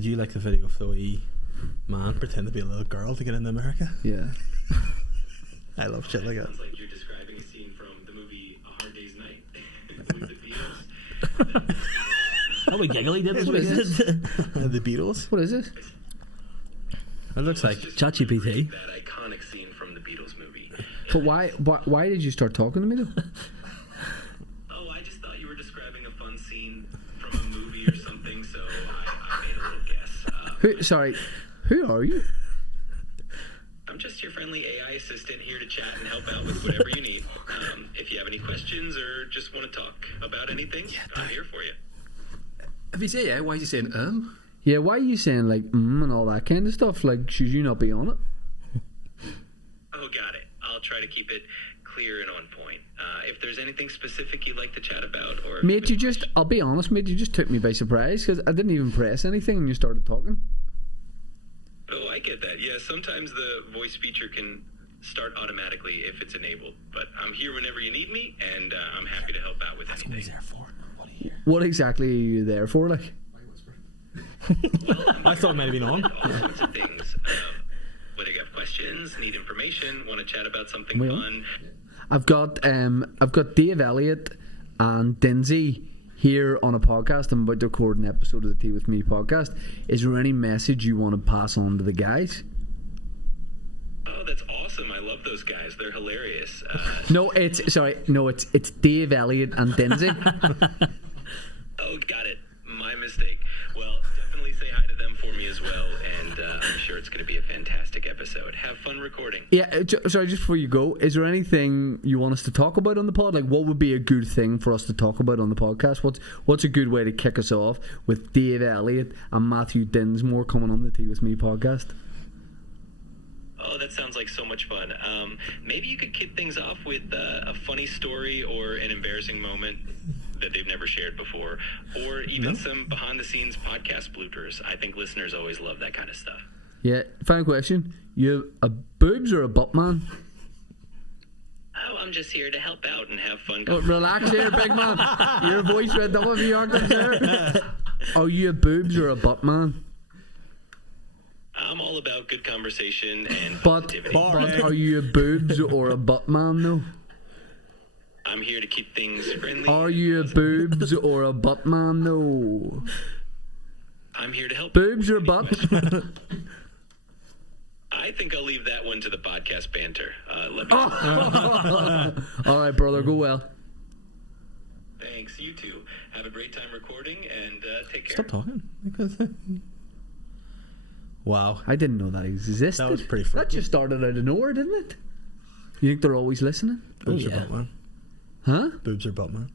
Did you like the video of the wee man pretend to be a little girl to get into America? Yeah. I love shit like that. Sounds like you're describing a scene from the movie A Hard Day's Night with the Beatles. Oh, we giggly did What is The Beatles. What is it? It looks like ChatGPT. That iconic scene from the Beatles movie. But why did you start talking to me though? Oh, I just thought you were describing a fun scene from a movie or something, so I made a little guess. Who are you? I'm just your friendly AI assistant here to chat and help out with whatever you need. If you have any questions or just want to talk about anything, I'm here for you. If you say yeah, why are you saying Yeah, why are you saying like and all that kind of stuff? Like, should you not be on it? Oh, got it. I'll try to keep it clear and on point. If there's anything specific you'd like to chat about, or Mate, I'll be honest, mate, you just took me by surprise because I didn't even press anything and you started talking. Oh, I get that. Yeah, sometimes the voice feature can start automatically if it's enabled. But I'm here whenever you need me, and I'm happy to help out with anything. What he's there for. What exactly are you there for, like? Well, I thought it might have been on. all sorts of things. Whether you have questions, need information, want to chat about something Well. fun. I've got Dave Elliott and Dinzy here on a podcast. I'm about to record an episode of the Tea With Me podcast. Is there any message you want to pass on to the guys? Oh, that's awesome. I love those guys. They're hilarious. It's Dave Elliott and Dinzy. Oh, got it. My mistake. Well, definitely say hi to them for me as well, and I'm sure it's going to be a fantastic episode. Have fun recording. Yeah, sorry, just before you go, is there anything you want us to talk about on the pod? Like, what would be a good thing for us to talk about on the podcast? What's a good way to kick us off with Dave Elliott and Matthew Dinsmore coming on the Tea With Me podcast? Oh, that sounds like so much fun. Maybe you could kick things off with a funny story or an embarrassing moment that they've never shared before, or even some behind-the-scenes podcast bloopers. I think listeners always love that kind of stuff. Yeah, final question. You a boobs or a butt man? Oh, I'm just here to help out and have fun. Oh, relax here, big man. Your voice went up a few octaves there. Are you a boobs or a butt man? I'm all about good conversation and But positivity. are you a boobs or a butt man though? I'm here to keep things friendly. Are you a boobs or a butt man though? I'm here to help. Boobs or butt? I think I'll leave that one to the podcast banter. Let me Alright, brother, go well. Thanks, you too. Have a great time recording, and take care. Stop talking. Wow. I didn't know that existed. That was pretty freaky. That just started out of nowhere, didn't it? You think they're always listening? Boobs or yeah. butt man? Huh? Boobs or butt man?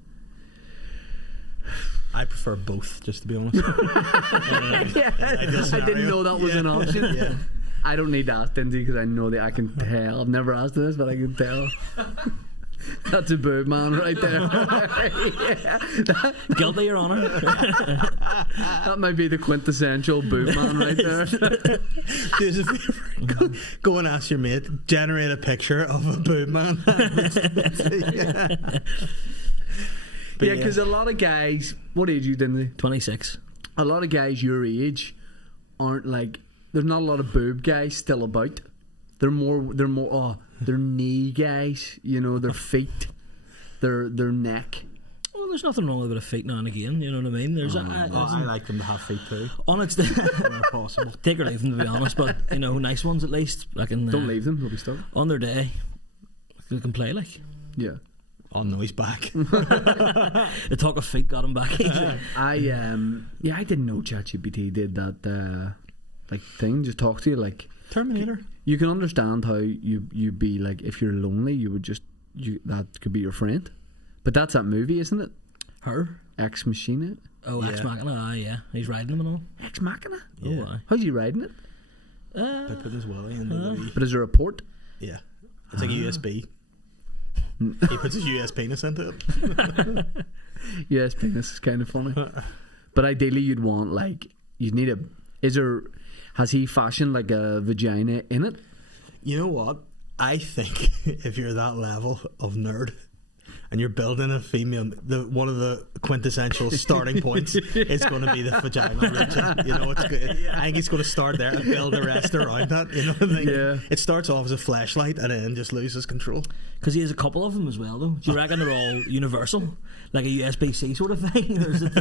I prefer both, just to be honest. I didn't know that was an option. Yeah. I don't need to ask Dinzy because I know that I can tell. I've never asked this, but I can tell. That's a boob man right there. Guilty, Your Honour. That might be the quintessential boob man right there. Do us a favour. Go and ask your mate. Generate a picture of a boob man. Yeah, because a lot of guys, what age are you, Dinzy? 26. A lot of guys your age aren't like. There's not a lot of boob guys still about. They're knee guys, you know, their feet, their neck. Well, there's nothing wrong with a bit of feet now and again, you know what I mean? There's I like them to have feet too. Onyx, Where possible. take or leave them, to be honest, but, you know, nice ones at least. Like in, Don't leave them, they'll be stuck. on their day, they can play, like. Yeah. Oh no, he's back. The talk of feet got him back. I didn't know ChatGPT did that like thing, just talk to you like Terminator. you can understand how you'd be like if you're lonely you would just that could be your friend. But that's that movie, isn't it? Her? Ex Machina. Oh, Yeah. Ex Machina, yeah. He's riding him and all. Ex Machina? Yeah. Oh, aye. How's he riding it? They put his willy in the wee. But is there a port? Yeah. It's like a USB. He puts his US penis into it. Yes, penis is kind of funny. But ideally you'd want like you'd need a has he fashioned like a vagina in it? You know what? I think if you're that level of nerd, and you're building a female, one of the quintessential starting points is going to be the vaginal region. You know, it's good. I think it's going to start there and build the rest around that. You know what I mean? Yeah. It starts off as a flashlight and then just loses control. Because he has a couple of them as well, though. Do you reckon they're all universal, like a USB-C sort of thing, or is it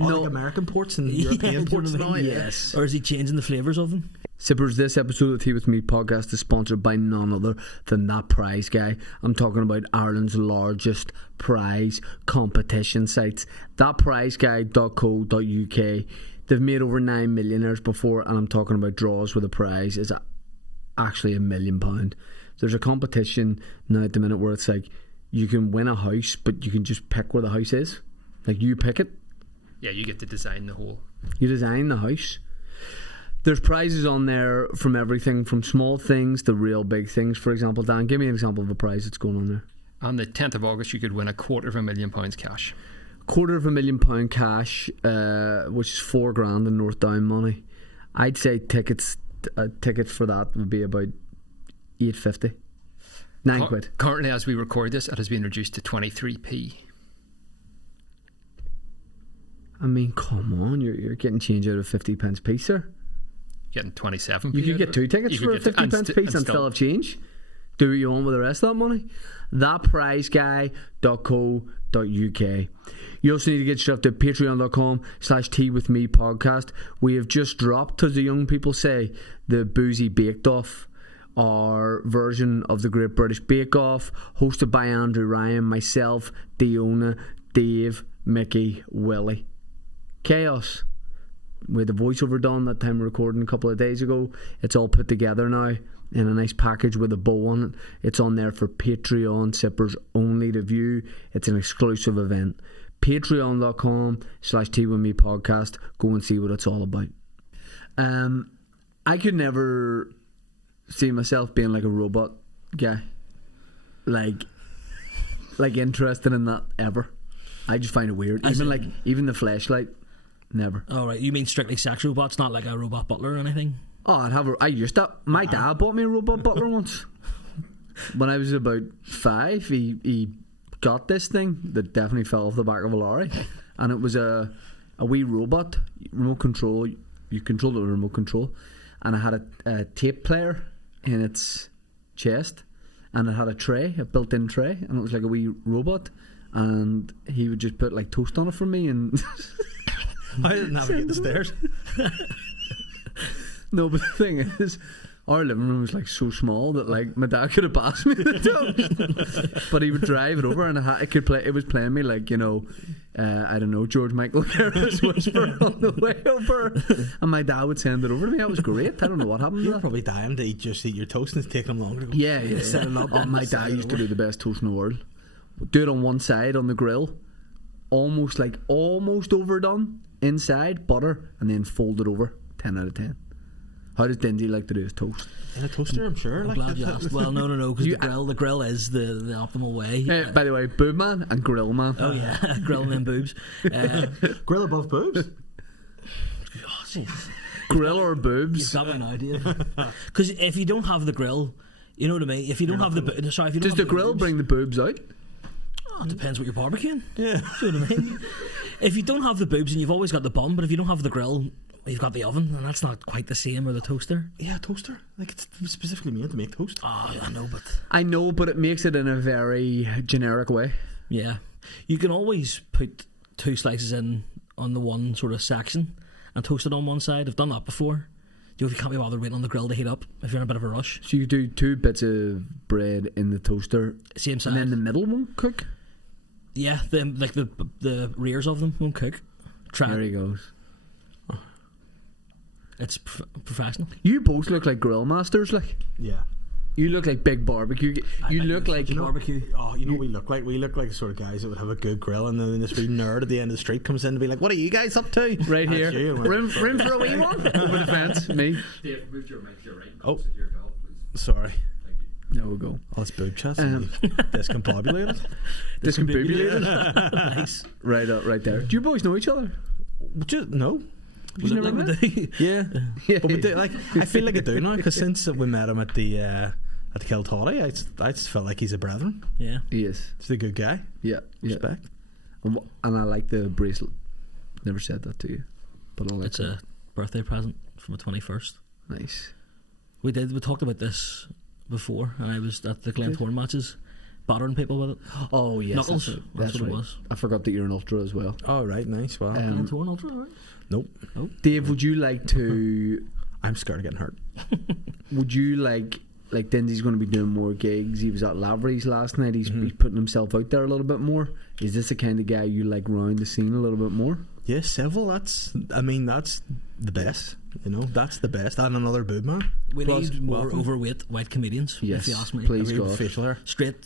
Like American ports and European ports now? Yes. or is he changing the flavours of them? Sippers, this episode of Tea With Me podcast is sponsored by none other than That Prize Guy. I'm talking about Ireland's largest prize competition sites, thatprizeguy.co.uk. They've made over 9 millionaires before, and I'm talking about draws where the prize is actually £1 million. There's a competition now at the minute where it's like you can win a house, but you can just pick where the house is. Like, you pick it. Yeah, you get to design the whole. You design the house. There's prizes on there from everything from small things to real big things. For example, Dan, give me an example of a prize that's going on there. On the 10th of August, you could win £250,000 cash. £250,000 cash, which is $4,000 in North Down money. I'd say tickets for that would be about £8.50. £9. Currently, as we record this, it has been reduced to 23p. I mean, come on, you're getting change out of 50p piece, sir. Getting 27p. You could get 2 tickets for a 50p piece and still have change. Do what you want with the rest of that money. Thatprizeguy.co.uk. You also need to get yourself to patreon.com/Tea With Me podcast. We have just dropped, as the young people say, the Boozy Baked Off, our version of the Great British Bake Off, hosted by Andrew Ryan, myself, Diona, Dave, Mickey, Willie. Chaos. We had the voiceover done that time recording a couple of days ago. It's all put together now in a nice package with a bow on it. It's on there for Patreon sippers only to view. It's an exclusive event. Patreon.com/Tea With Me podcast. Go and see what it's all about. I could never see myself being like a robot guy, like interested in that ever. I just find it weird. Even the flashlight, never. Oh, right. You mean strictly sex robots, not like a robot butler or anything? Oh, I used that. My dad bought me a robot butler once. When I was about 5, he got this thing that definitely fell off the back of a lorry, and it was a wee robot, remote control. You controlled it with a remote control, and it had a tape player in its chest, and it had a built-in tray, and it was like a wee robot, and he would just put like toast on it for me, and I didn't navigate the stairs. No, but the thing is, our living room was like so small that like my dad could have passed me the toast, but he would drive it over, and it was playing me like, you know, I don't know, George Michael Careless Whisper on the way over, and my dad would send it over to me. That was great. I don't know what happened. You're probably dying to just eat your toast, and it's taking them longer to go. Yeah. Set it up. Oh, my dad used to do the best toast in the world. Do it on one side on the grill, almost overdone inside, butter, and then fold it over. 10 out of 10. How does Dinzy like to do his toast? In a toaster, I'm sure. I'm glad you asked. Well, no, because the grill is the optimal way. By the way, boob man and grill man. Oh yeah, grilling them boobs. Grill above boobs. Oh, Jesus. Grill or boobs? You've got me now, Dave. Because if you don't have the grill, you know what I mean. If you don't have the does the grill bring the boobs out? Oh, it depends what you're barbecuing. Yeah, you know what I mean. If you don't have the boobs, and you've always got the bun, but if you don't have the grill, you've got the oven, and that's not quite the same, or the toaster. Yeah, toaster. Like, it's specifically made to make toast. Oh, I know, but it makes it in a very generic way. Yeah, you can always put 2 slices in on the one sort of section and toast it on one side. I've done that before. You know, if you can't be bothered waiting on the grill to heat up, if you're in a bit of a rush. So you do 2 bits of bread in the toaster, same side, and then the middle won't cook. Yeah, the rears of them won't cook. There he goes. It's professional. You both look like grill masters, like. Yeah. You look like big barbecue. You look like barbecue. Oh, you know what we look like? We look like the sort of guys that would have a good grill, and then this wee nerd at the end of the street comes in to be like, "What are you guys up to?" Right here, room for a wee one over the fence. Me. Dave, move your mic to your right. Oh, To your belt, please. sorry. There we go. Oh, it's boob chats. Discombobulated. Discombobulated. Nice. Right there. Do you boys know each other? No. We look like we do. Yeah. But we do, like, I feel like I do now, because since we met him at the at Kiltawny. I just felt like he's a brethren. Yeah. He is. He's a good guy. Yeah. Respect. And I like the bracelet. Never said that to you, but I like It's a birthday present for my 21st. Nice. We talked about this before, and I was at the Glentoran matches, battering people with it. Oh yes, Knuckles. That's what right. it was. I forgot that you're an ultra as well. Oh, right, nice. Wow. Glentoran Ultra, right? Nope. Dave, would you like to? I'm scared of getting hurt. Would you like Dinsy's going to be doing more gigs? He was at Lavery's last night. He's putting himself out there a little bit more. Is this the kind of guy you like round the scene a little bit more? Yeah, Civil. That's the best. You know, that's the best. And another boob man. We Plus, need more welcome. overweight white comedians. Yes, if you ask me. please. Every God. facial hair. Straight.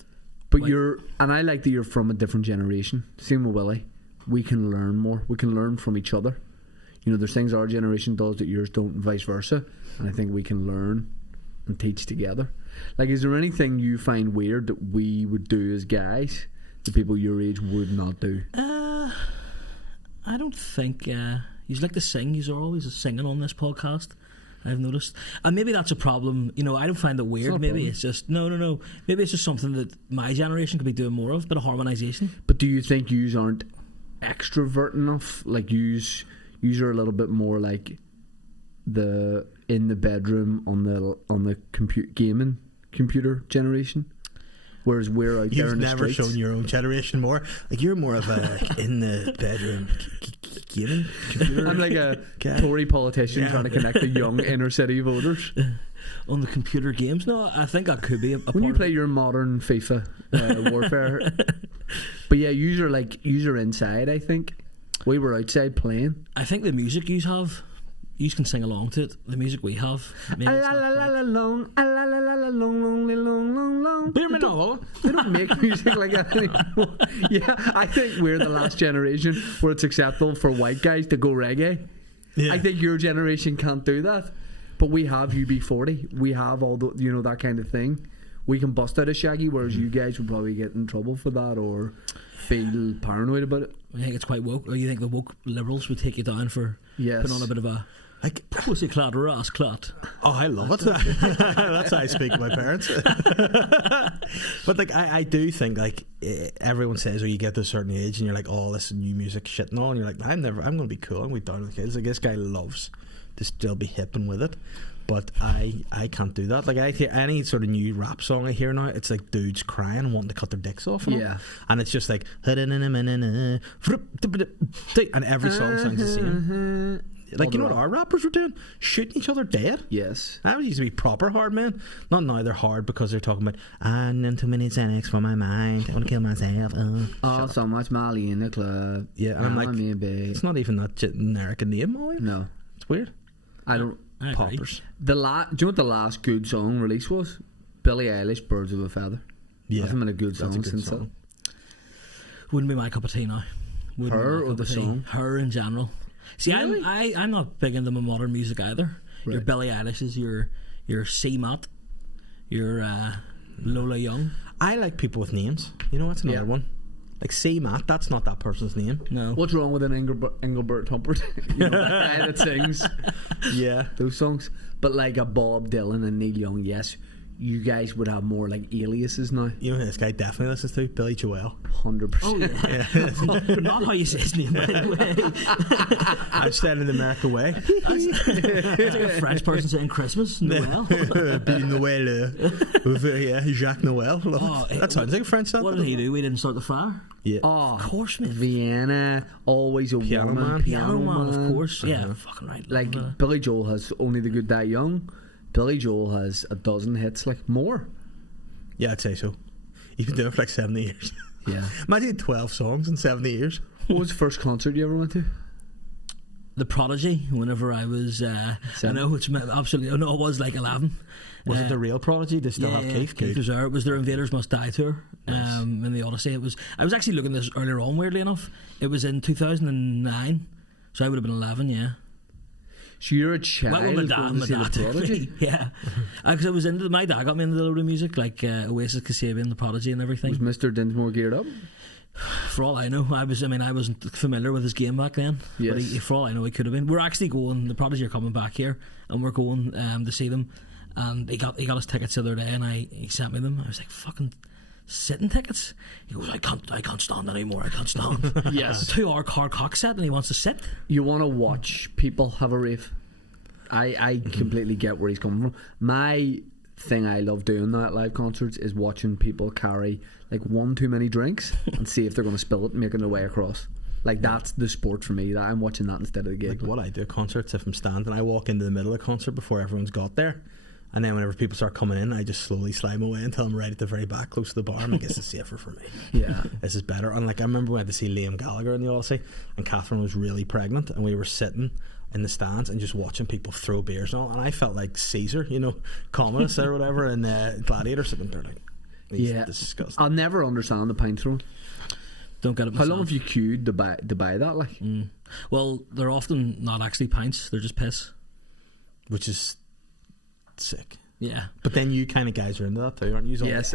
But Like- and I like that you're from a different generation. Same with Willie. We can learn more. We can learn from each other. You know, there's things our generation does that yours don't, and vice versa. And I think we can learn and teach together. Like, is there anything you find weird that we would do as guys that people your age would not do? I don't think you like to sing. You're always singing on this podcast, I've noticed, and maybe that's a problem. You know, I don't find it weird. not a Maybe problem. it's just no. Maybe it's just something that my generation could be doing more of. Bit of harmonisation. But do you think yous aren't extrovert enough? Like, yous are a little bit more like the in the bedroom on the gaming computer generation, whereas we're out there You've in the never streets. shown your own generation more. Like, you're more of a like, in the bedroom gaming computer. I'm like a guy. Tory politician Yeah. trying to connect the young inner city voters. On the computer games. No, I think that could be a When you part play your modern FIFA warfare, but yeah, you're inside. I think we were outside playing. I think the music you have, you can sing along to it. The music we have. Maybe it's not quite- Long, long. Beer me now. They don't make music like that anymore. Yeah, I think we're the last generation where it's acceptable for white guys to go reggae. Yeah. I think your generation can't do that. But we have UB40. We have all the, that kind of thing. We can bust out a Shaggy, whereas you guys would probably get in trouble for that or feel paranoid about it. I think it's quite woke. Or you think the woke liberals would take you down for Yes. putting on a bit of a Like, pussyclad or ass-clat? oh, I love it. That's how I speak to my parents. But like, I do think like everyone says, when you get to a certain age and you're like, oh, this is new music shit and all, and you're like, I'm going to be cool. I'm going to be down with the kids. Like, this guy loves to still be hipping with it. But I can't do that. Like, I hear any sort of new rap song I hear now, it's like dudes crying and wanting to cut their dicks off. And all. Yeah. And it's just like, and every song sounds the same. Like, you know what our rappers were doing? Shooting each other dead. Yes. That used to be proper hard, man. Not now, they're hard because they're talking about, and then too many Xanax for my mind. I want to kill myself. Oh, so much Molly in the club. Yeah, and I'm like, maybe. it's not even that generic a name, Molly. No. It's weird. I don't. I agree. Poppers. Do you know what the last good song release was? Billie Eilish, Birds of a Feather. Yeah. Hasn't been a good That's song a good since song. Wouldn't be my cup of tea now. Wouldn't be Her my or cup the of tea. song? Her in general. See, Really? I'm not big into my modern music either. Your Right. Billie Eilish's, your C-Mat, your Lola Young. I like people with names. You know, that's another Yeah. one. Like, say Matt, that's not that person's name. No. What's wrong with an Engelbert Humperdinck? You know, that guy that sings Yeah. those songs. But like a Bob Dylan and Neil Young, yes, you guys would have more like aliases now. You know who this guy definitely listens to? Billy Joel. 100%. Oh, yeah. Not how you say his name, by the way. I'm standing the America way. It's like a French person saying Christmas. Noel. Billy Noel. Yeah, Jacques Noel. Oh, That sounds like a French song. What did he do? We didn't start the fire. Yeah. Oh, Of course, man. Vienna, always a Piano woman. Man. Piano Man, of course. Yeah, fucking right. Like Love it. Billy Joel has Only the Good Die Young. Billy Joel has a dozen hits, like more. Yeah, I'd say so. He's been doing it for like 70 years. Yeah. Imagine 12 songs in 70 years. What was the first concert you ever went to? The Prodigy. Whenever I was, I know it's absolutely. No, it was like 11. Was it the real Prodigy? They still have Keith? Keith was there. It was their Invaders Must Die tour in the Odyssey. It was. I was actually looking at this earlier on. Weirdly enough, it was in 2009, so I would have been 11. Yeah. So you're a child Well, my dad, going to see the took Prodigy? me, yeah, because I was into my dad got me into the load of music like Oasis, Kasabian, the Prodigy, and everything. Was Mr. Dinsmore geared up? For all I know, I wasn't familiar with his game back then. Yes. But for all I know, he could have been. We're actually going. The Prodigy are coming back here, and we're going to see them and he got his tickets the other day, and he sent me them. I was like, fucking sitting tickets. He goes, I can't stand anymore. I can't stand. Yes. 2 hour car cock set, and he wants to sit. You want to watch people have a rave. I completely get where he's coming from. My thing I love doing at live concerts is watching people carry like one too many drinks and see if they're going to spill it, making their way across. Like, that's the sport for me. That I'm watching that instead of the gig. Like what I do at concerts, if I'm standing, I walk into the middle of the concert before everyone's got there, and then whenever people start coming in, I just slowly slide my way until I'm right at the very back, close to the bar, and I guess it's safer for me. Yeah. This is better. And like, I remember we went to see Liam Gallagher in the Odyssey, and Catherine was really pregnant, and we were sitting in the stands and just watching people throw beers and all, and I felt like Caesar, you know, Commodus or whatever, and Gladiator, sitting there like, Yeah. disgusting. I'll never understand the pint throwing. Don't get it How myself. long have you queued to buy that? Like, Well, they're often not actually pints, they're just piss. Which is sick. Yeah. But then you kind of guys are into that too, aren't you? yes.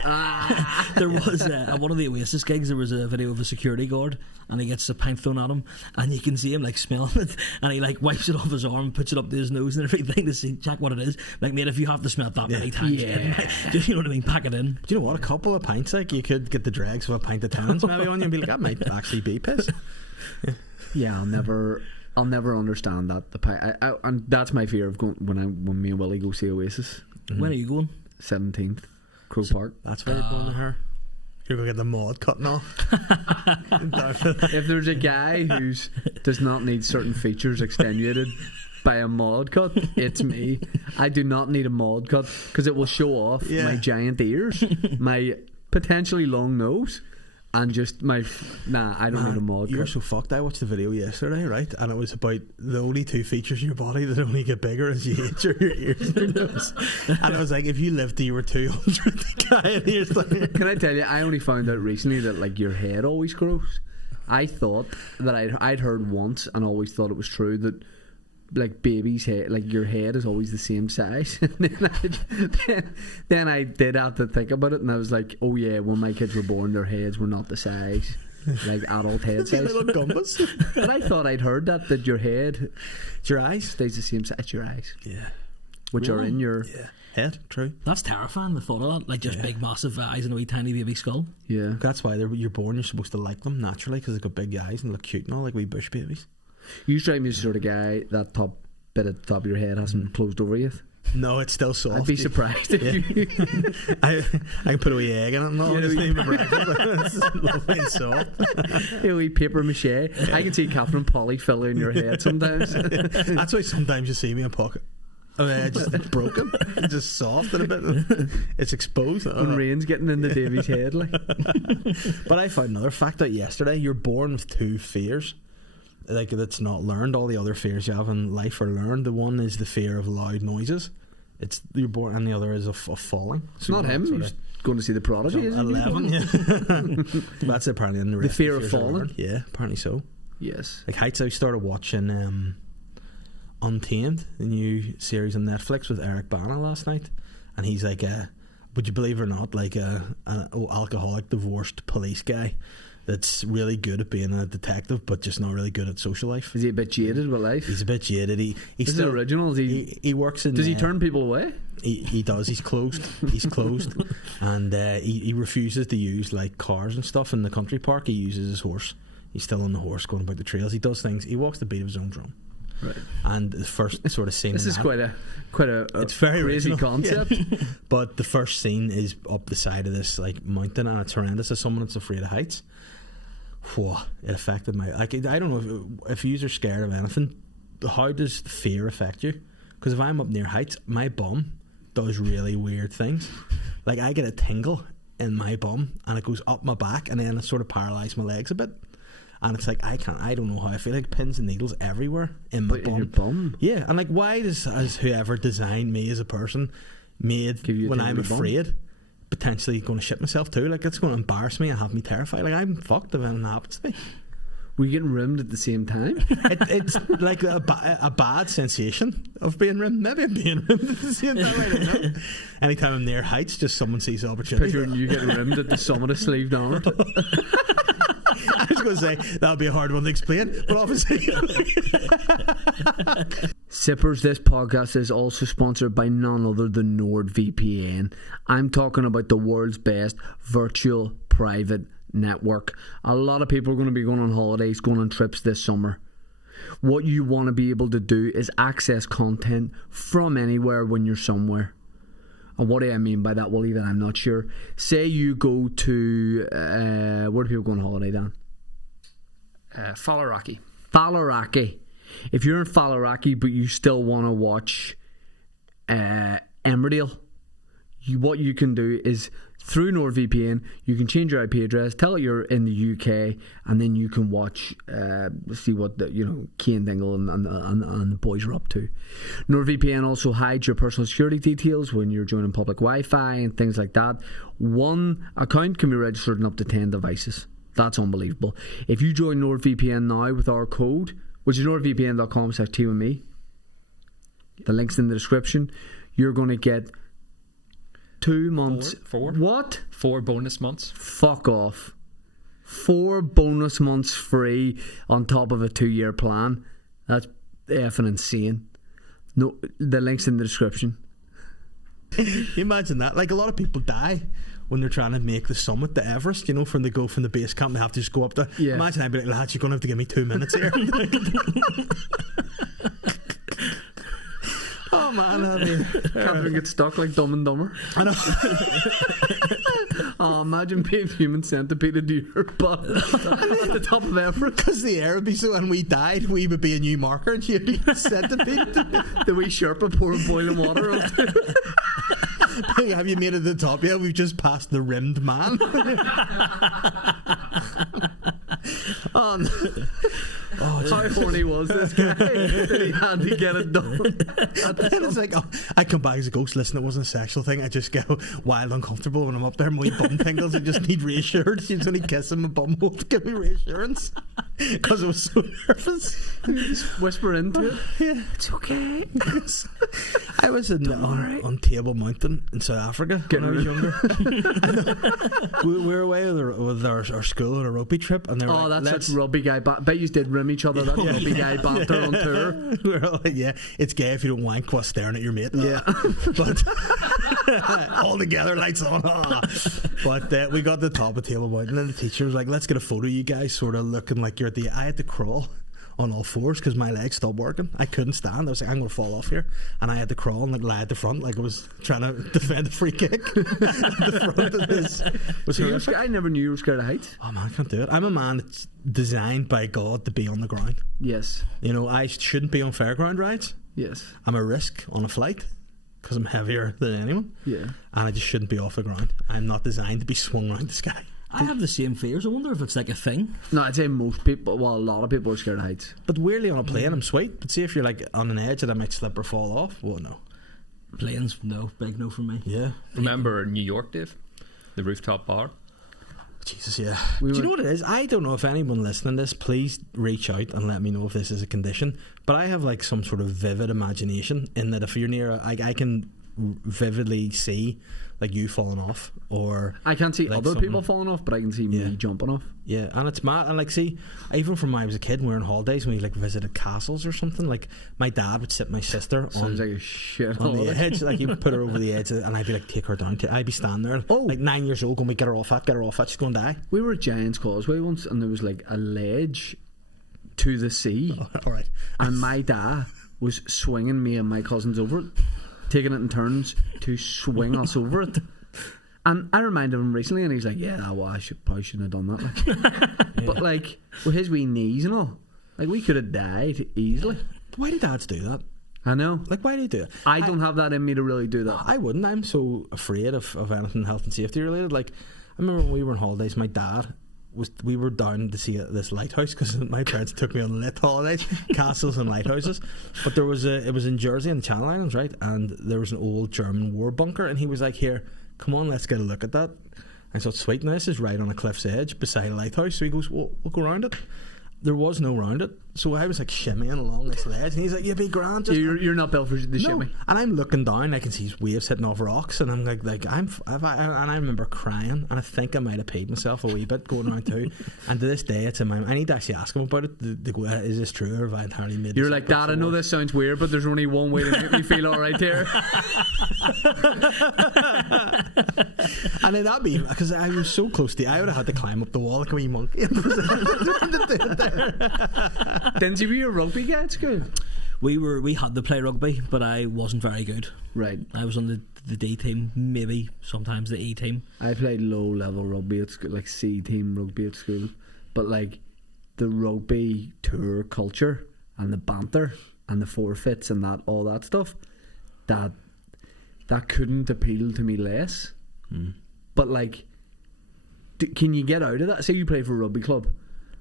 There was at one of the Oasis gigs, there was a video of a security guard, and he gets a pint thrown at him, and you can see him like smelling it, and he like wipes it off his arm, puts it up to his nose and everything to see, check what it is. Like, mate, if you have to smell it that many times, Yeah. you know what I mean, pack it in. Do you know what? A couple of pints, like, you could get the dregs of a pint of Tennent's maybe on you and be like, that might actually be piss. Yeah, I'll never understand that. The pint, and that's my fear of going when me and Willie go see Oasis. When are you going? 17th, Crow Park. That's where you're going to her. You're going to get the mod cutting off. If there's a guy who does not need certain features extenuated by a mod cut, it's me. I do not need a mod cut because it will show off my giant ears, my potentially long nose, and just my I don't need a mod You're cut. so fucked. I watched the video yesterday, right? And it was about the only 2 features in your body that only get bigger as you age, your ears and your nose. And I was like, if you lived till you were 200, the guy in here's like, Can I tell you, I only found out recently that like your head always grows. I thought that I'd heard once and always thought it was true that like baby's head, like your head is always the same size. then I did have to think about it, and I was like, oh yeah, when my kids were born, their heads were not the size, like adult head size. little gumbas. But I thought I'd heard that your head It's your eyes. stays the same size as your eyes, Yeah. which are in your Head, true. That's terrifying, the thought of that. Like, just big, massive eyes and a wee tiny baby skull. yeah. That's why you're born, you're supposed to like them naturally because they've got big eyes and look cute and all, like wee bush babies. You strike me as the sort of guy that top bit at the top of your head hasn't closed over yet. No, it's still soft. I'd be surprised if you. I can put a wee egg in it and all. Just leave it breakfast. It's lovely and soft. A wee paper mache. I can see Catherine Polly fill in your head sometimes. That's why sometimes you see me in pocket. Just broken, just soft and a bit. It's exposed. When rain's getting into Davy's head, like. But I found another fact out yesterday. You're born with 2 fears. Like, that's not learned. All the other fears you have in life are learned. The one is the fear of loud noises. You're born, and the other is of falling. It's not him. He's going to see the Prodigy. Isn't he? 11. Yeah. That's apparently in the rest fear of fears are falling? learned. Yeah, apparently so. Yes. Like Heights, I started watching Untamed, the new series on Netflix with Eric Bana last night, and he's like would you believe it or not, like an alcoholic, divorced police guy that's really good at being a detective, but just not really good at social life. Is he a bit jaded with life? He's a bit jaded. He's Is still it original? Is he works in. Does he turn people away? He does. He's closed. He's closed, and he refuses to use like cars and stuff in the country park. He uses his horse. He's still on the horse, going about the trails. He does things. He walks the beat of his own drum. Right. And the first sort of scene. This is quite a it's very crazy original. concept. Yeah. But the first scene is up the side of this like mountain, and it's horrendous. As someone that's afraid of heights, whoa, it affected my. Like, I don't know if you are scared of anything. How does fear affect you? Because if I'm up near heights, my bum does really weird things. Like, I get a tingle in my bum, and it goes up my back, and then it sort of paralyzes my legs a bit. And it's like, I don't know how I feel. Like pins and needles everywhere in my bum. In your bum? Yeah, and like, why has whoever designed me as a person made when I'm afraid, potentially going to shit myself too? Like, it's going to embarrass me and have me terrified. Like, I'm fucked if anything happens to me. Were you getting rimmed at the same time? It's like a bad sensation of being rimmed. Maybe I'm being rimmed at the same time. I don't know. Anytime I'm near heights, just someone sees the opportunity. Picturing you getting rimmed at the summit of Sleeve Donald. I was going to say that would be a hard one to explain, but obviously. Sippers, this podcast is also sponsored by none other than NordVPN. I'm talking about the world's best virtual private network. A lot of people are going to be going on holidays, going on trips this summer. What you want to be able to do is access content from anywhere when you're somewhere. And what do I mean by that? Well, even I'm not sure. Say you go to where do people go on holiday, Dan? Fallaraki. Fallaraki. If you're in Fallaraki but you still want to watch Emmerdale, what you can do is through NordVPN you can change your IP address, tell it you're in the UK, and then you can watch see what the, Kane Dingle and the boys are up to. NordVPN also hides your personal security details when you're joining public Wi-Fi and things like that. One account can be registered on up to 10 devices. That's unbelievable. If you join NordVPN now with our code, which is nordvpn.com/TME, the link's in the description, you're going to get 2 months. Four. What? 4 bonus months. Fuck off. 4 bonus months free on top of a 2-year plan. That's effing insane. No, the link's in the description. Imagine that. Like, a lot of people die when they're trying to make the summit, the Everest, from they go from the base camp, they have to just go up there. Yeah. Imagine I'd be like, lads, you're going to have to give me 2 minutes here. Oh man, Catherine gets stuck like Dumb and Dumber. I know. Oh, imagine being human centipede into your butt at the top of Everest. Because the air would be so, when we died, we would be a new marker and you'd be a centipede. The wee Sherpa pouring boiling water on. Have you made it to the top yet? We've just passed the rimmed man. How horny was this guy that he had to get it done? And it's like, I come back as a ghost. Listen, it wasn't a sexual thing. I just get wild uncomfortable when I'm up there. My bum tingles. I just need reassured. She's only kissing my bum hole to give me reassurance because I was so nervous. You just whisper into it. Yeah, It's okay. I was on Table Mountain in South Africa when I was younger. we were away with our school on a rugby trip, and they were like, that's such rugby guy. Bet you did rim each other. That rugby guy banter on tour. We were like, yeah, it's gay if you don't wank while staring at your mate. Yeah, but all together, lights on. But we got to the top of Table Mountain, and the teacher was like, "Let's get a photo of you guys, sort of looking like you're at the." I had to crawl on all fours because my legs stopped working. I couldn't stand. I was like, I'm going to fall off here, and I had to crawl and lie at the front like I was trying to defend a free kick. At the front of this was horrific. I never knew you were scared of heights. Oh man, I can't do it. I'm a man that's designed by God to be on the ground. Yes. I shouldn't be on fairground rides. Yes. I'm a risk on a flight because I'm heavier than anyone. Yeah. And I just shouldn't be off the ground. I'm not designed to be swung around the sky. I have the same fears. I wonder if it's like a thing. No, I'd say most people, well, a lot of people are scared of heights. But weirdly on a plane, I'm sweet. But see if you're like on an edge and I might slip or fall off. Well, no. Planes, no. Big no for me. Yeah. Remember New York, Dave? The rooftop bar? Jesus, yeah. Do you know what it is? I don't know if anyone listening to this, please reach out and let me know if this is a condition. But I have like some sort of vivid imagination in that if you're near, I can vividly see like you falling off, or I can't see like other people falling off, but I can see me jumping off. Yeah, and it's mad. And like, see, even from when I was a kid, when we were on holidays, when we like visited castles or something, like my dad would sit my sister Sounds like a shit on the holiday. edge, like he'd put her over the edge, and I'd be like, take her down. I'd be standing there, like 9 years old, going, we get her off that, she's going to die. We were at Giant's Causeway once, and there was like a ledge to the sea. All right. And my dad was swinging me and my cousins over it, taking it in turns to swing us over it. And I reminded him recently, and he's like, "Yeah, well, probably shouldn't have done that." Like. But like with his wee knees and all, like we could have died easily. Why do dads do that? I know. Like, why do they do it? I don't have that in me to really do that. I wouldn't. I'm so afraid of anything health and safety related. Like, I remember when we were on holidays, my dad we were down to see this lighthouse because my parents took me on lit holidays, castles and lighthouses. But it was in Jersey in the Channel Islands, right? And there was an old German war bunker, and he was like, "Here, come on, let's get a look at that." And so, sweet, now this is right on a cliff's edge beside a lighthouse. So he goes, "Well, we'll go around it." There was no round it. So I was like shimmying along this ledge, and he's like, "You'd be grand." Just You're not built for the shimmy. And I'm looking down, I can see waves hitting off rocks, and I'm and I remember crying, and I think I might have paid myself a wee bit going around too. And to this day, it's in my. I need to actually ask him about it. Is this true, or have I entirely made? You're like, Dad, I know this sounds weird, but there's only one way to make me feel all right here. And then that'd be because I was so close to. I would have had to climb up the wall like a wee monkey. Dinzy, were you a rugby guy at school? We had to play rugby, but I wasn't very good. Right. I was on the D team, maybe sometimes the E team. I played low level rugby at school, like C team rugby at school. But like the rugby tour culture and the banter and the forfeits and all that stuff, that couldn't appeal to me less. But like, can you get out of that? Say you play for a rugby club,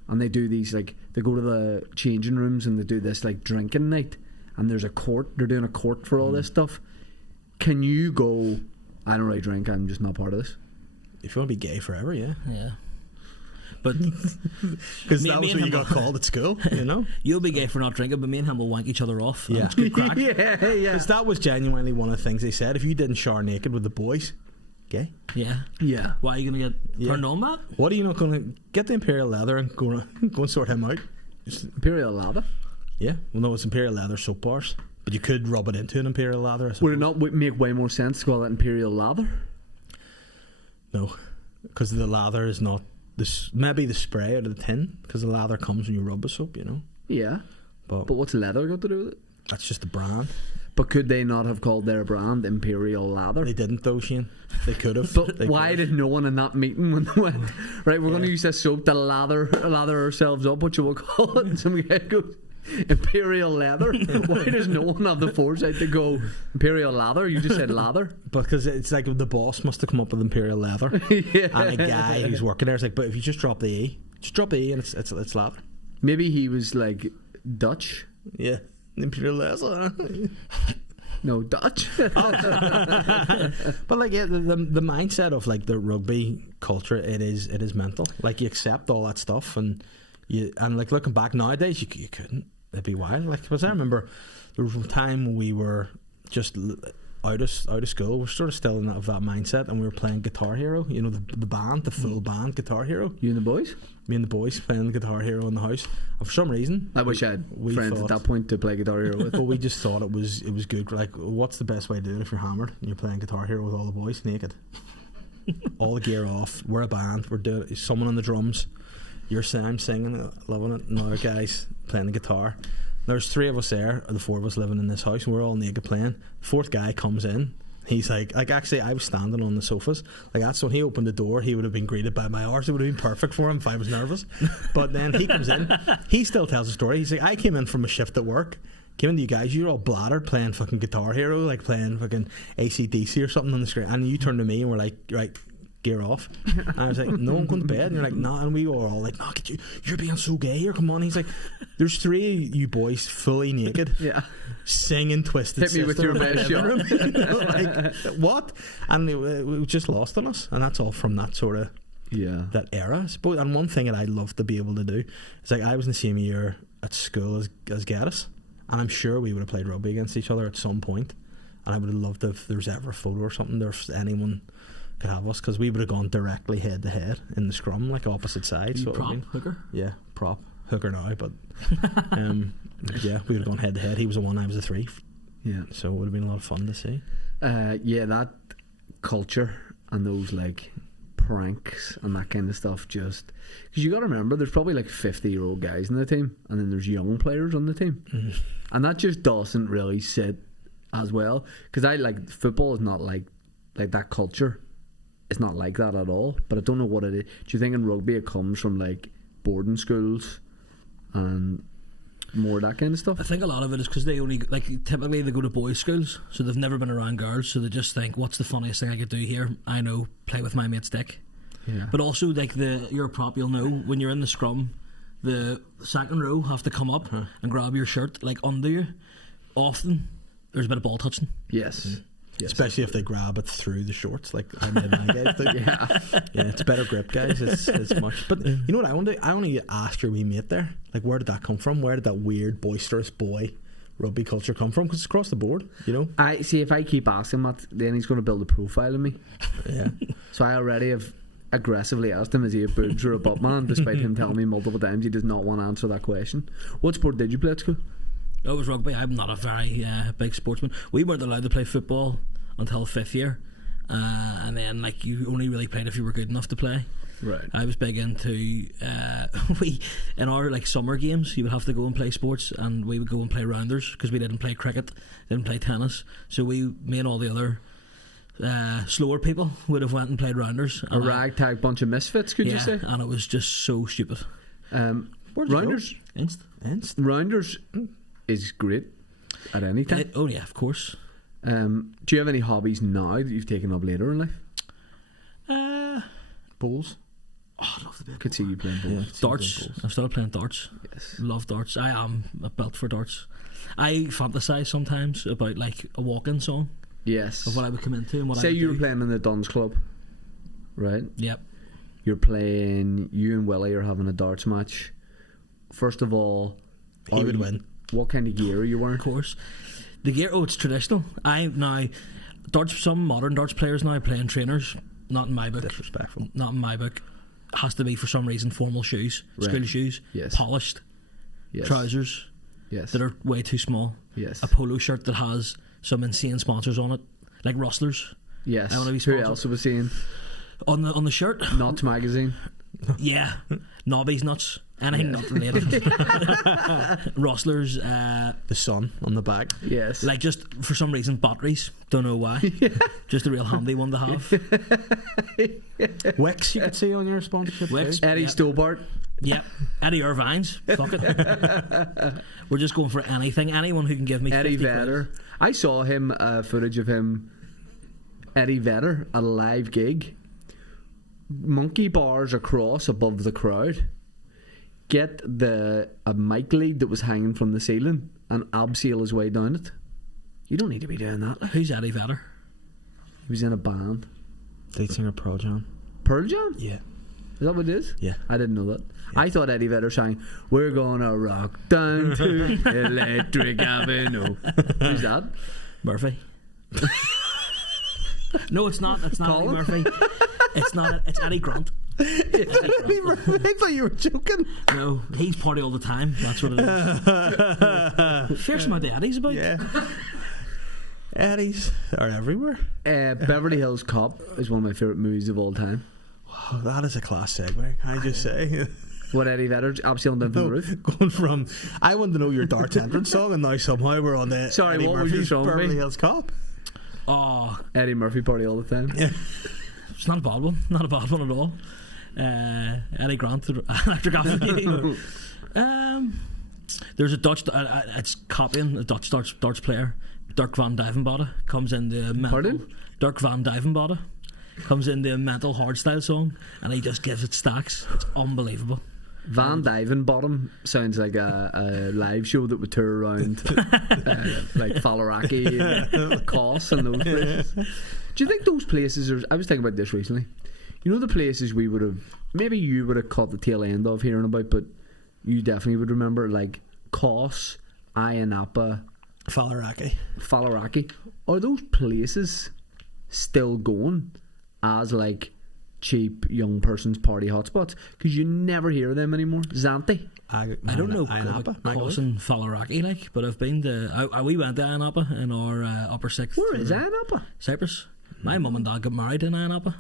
and they do these, like, they go to the changing rooms and they do this like drinking night, and there's a court, they're doing a court for all this stuff. Can you go, I don't really drink, I'm just not part of this? If you want to be gay forever, yeah. But because that was what you got called at school, you know. You'll be gay for not drinking, but me and him will wank each other off. Yeah. It's good crack. Yeah. Because that was genuinely one of the things they said. If you didn't shower naked with the boys, gay. Yeah. Why are you going to get turned on that? What are you not going to get the Imperial leather and go and sort him out? Imperial leather? Yeah. Well, no, it's Imperial leather soap bars, but you could rub it into an Imperial leather. I suppose. Would it not make way more sense to call that Imperial leather? No, because the lather is not this. Maybe the spray out of the tin, because the lather comes when you rub a soap, you know. Yeah, but what's leather got to do with it? That's just the brand. But could they not have called their brand Imperial Lather? They didn't though, Shane. They could have. But why did no one in that meeting when they went, right, we're going to use this soap to lather ourselves up, what you will call it? And some guy goes, Imperial Leather? Why does no one have the foresight to go, Imperial Lather? You just said lather. Because it's like the boss must have come up with Imperial Leather. Yeah. And a guy who's working there is like, but if you just drop the E, and it's lather. Maybe he was like Dutch. Yeah. Imperial Leather. No, Dutch. But like, yeah, the mindset of like the rugby culture, it is mental. Like, you accept all that stuff, and like looking back nowadays, you couldn't. It'd be wild. Like, because I remember there was a time when we were just out of school. We're sort of still in that mindset, and we were playing Guitar Hero. You know, the band, the full band, Guitar Hero. You and the boys? Me and the boys playing the Guitar Hero in the house. And for some reason, I wish I had friends at that point to play Guitar Hero with. But we just thought it was good. Like, what's the best way to do it if you're hammered and you're playing Guitar Hero with all the boys naked? All the gear off. We're a band. We're doing someone on the drums. I'm singing, loving it. And other guys playing the guitar. There's 3 of us there, or the 4 of us living in this house, and we're all naked playing. The 4th guy comes in. He's like actually, I was standing on the sofas. Like, that's when he opened the door. He would have been greeted by my arse. It would have been perfect for him if I was nervous. But then he comes in. He still tells the story. He's like, I came in from a shift at work. Came in to you guys. You're all bladdered playing fucking Guitar Hero, like playing fucking AC/DC or something on the screen. And you turned to me and were like, right, gear off. And I was like, no, I'm going to bed. And you're like, nah. And we were all like, no, you're being so gay here, come on. He's like, there's 3 of you boys fully naked, singing Twisted Hit me with your best shot. Like, what? And it just lost on us. And that's all from that sort of that era, I suppose. And one thing that I'd love to be able to do is, like, I was in the same year at school as Gaddis, and I'm sure we would have played rugby against each other at some point. And I would have loved if there was ever a photo or something, if anyone could have us, because we would have gone directly head to head in the scrum, like opposite sides. You prop hooker? Yeah, prop hooker now, but yeah, we would have gone head to head. He was a 1, I was a 3. Yeah, so it would have been a lot of fun to see. Yeah, that culture and those like pranks and that kind of stuff, just because you got to remember, there's probably like 50-year-old guys in the team, and then there's young players on the team, and that just doesn't really sit as well. Because I like football is not like that culture. It's not like that at all. But I don't know what it is. Do you think in rugby it comes from like boarding schools and more that kind of stuff? I think a lot of it is because they only, like, typically they go to boys' schools, so they've never been around girls, so they just think, what's the funniest thing I could do here? I know, play with my mate's dick. Yeah. But also, like, you're a prop, you'll know when you're in the scrum, the second row have to come up and grab your shirt, like, under you. Often there's a bit of ball touching. Yes. Especially if they grab it through the shorts, like I made my guys do. Yeah, it's better grip, guys. It's much. But you know what I want to do? I want to ask your wee mate there. Like, where did that come from? Where did that weird boisterous boy rugby culture come from? Because it's across the board, you know. I see. If I keep asking that, then he's going to build a profile of me. Yeah. So I already have aggressively asked him, is he a boobs or a butt man? Despite him telling me multiple times he does not want to answer that question. What sport did you play at school? It was rugby. I'm not a very big sportsman. We weren't allowed to play football until 5th year, and then like you only really played if you were good enough to play. Right. I was big into we in our like summer games. You would have to go and play sports, and we would go and play rounders because we didn't play cricket, didn't play tennis. So me and all the other slower people would have went and played rounders. A ragtag bunch of misfits, could you say? And it was just so stupid. Rounders. Inst. Rounders is great at any time. Oh yeah, of course. Do you have any hobbies now that you've taken up later in life? Bowls. Oh, I love the bit. Could see you playing bowls. Yeah, Darts. I've started playing darts. Yes. Love darts. I am a belt for darts. I fantasize sometimes about like a walk-in song Yes. of what I would come into and what I Say would you were do. playing in the Duns Club, right? Yep. You're playing. You and Willie are having a darts match. First of all, He would win. What kind of gear are you wearing? Of course. The gear, it's traditional. Some modern darts players now play in trainers. Not in my book. Disrespectful. Not in my book. Has to be for some reason formal shoes, Right. school shoes, Yes. polished Yes. trousers Yes. that are way too small. Yes. A polo shirt that has some insane sponsors on it, like Rustlers Yes. I wanna be Who sponsored. else was seeing? on the shirt. Nuts magazine. Yeah, Nobby's nuts. Anything nut related. Rustlers, The sun on the back. Yes. like just for some reason batteries. Don't know why. Just a real handy one to have. Wicks, you could see on your sponsorship. Wicks. too. Eddie Yep. Stobart. Yep, Eddie Irvine's. Fuck it. We're just going for anything. Anyone who can give me Eddie 50 quid. Vedder. I saw him, footage of him, Eddie Vedder, at a live gig. Monkey bars across above the crowd. Get a mic lead that was hanging from the ceiling and abseil his way down it. You don't need to be doing that. Like. Who's Eddie Vedder? He was in a band. Lead singer Pearl Jam. Pearl Jam? Yeah. Is that what it is? Yeah. I didn't know that. I thought Eddie Vedder sang "We're gonna rock down to Electric Avenue." Who's that? Murphy. No, it's not. It's not Eddie Colin? Murphy. It's not. It's Eddie Grant. I thought you were joking. No, he's party all the time. That's what it is. Fierce my daddy's about. Yeah. Eddies are everywhere. Beverly Hills Cop is one of my favourite movies of all time. Oh, that is a class segue. Can I just say? What, Eddie Vedder abseiling down from the roof? Going from I want to know your darts entrance song, and now somehow we're on the Sorry, Eddie what was your Murphy's song, Beverly mate? Hills Cop. Oh, Eddie Murphy party all the time. Yeah. it's not a bad one. Not a bad one at all. Eddie Grant, Electric Avenue. There's a Dutch. It's copying a Dutch darts player. Dirk van Dijvenbode comes in the mental. Pardon? Dirk van Dijvenbode comes in the mental hardstyle song, and he just gives it stacks. It's unbelievable. Van Dijvenbottom sounds like a live show that would tour around like Fallaraki and Kos and those places. Do you think those places are... I was thinking about this recently. You know the places we would have... Maybe you would have caught the tail end of hearing about, but you definitely would remember, like Kos, Ayanapa, Fallaraki. Are those places still going as like cheap young person's party hotspots? Because you never hear them anymore. Zante. I don't know Ayanapa, Kos and Fallaraki, like, but I've been to. We went to Ayanapa in our upper sixth. Where is Ayanapa? Cyprus. My mum and dad got married in Ayanapa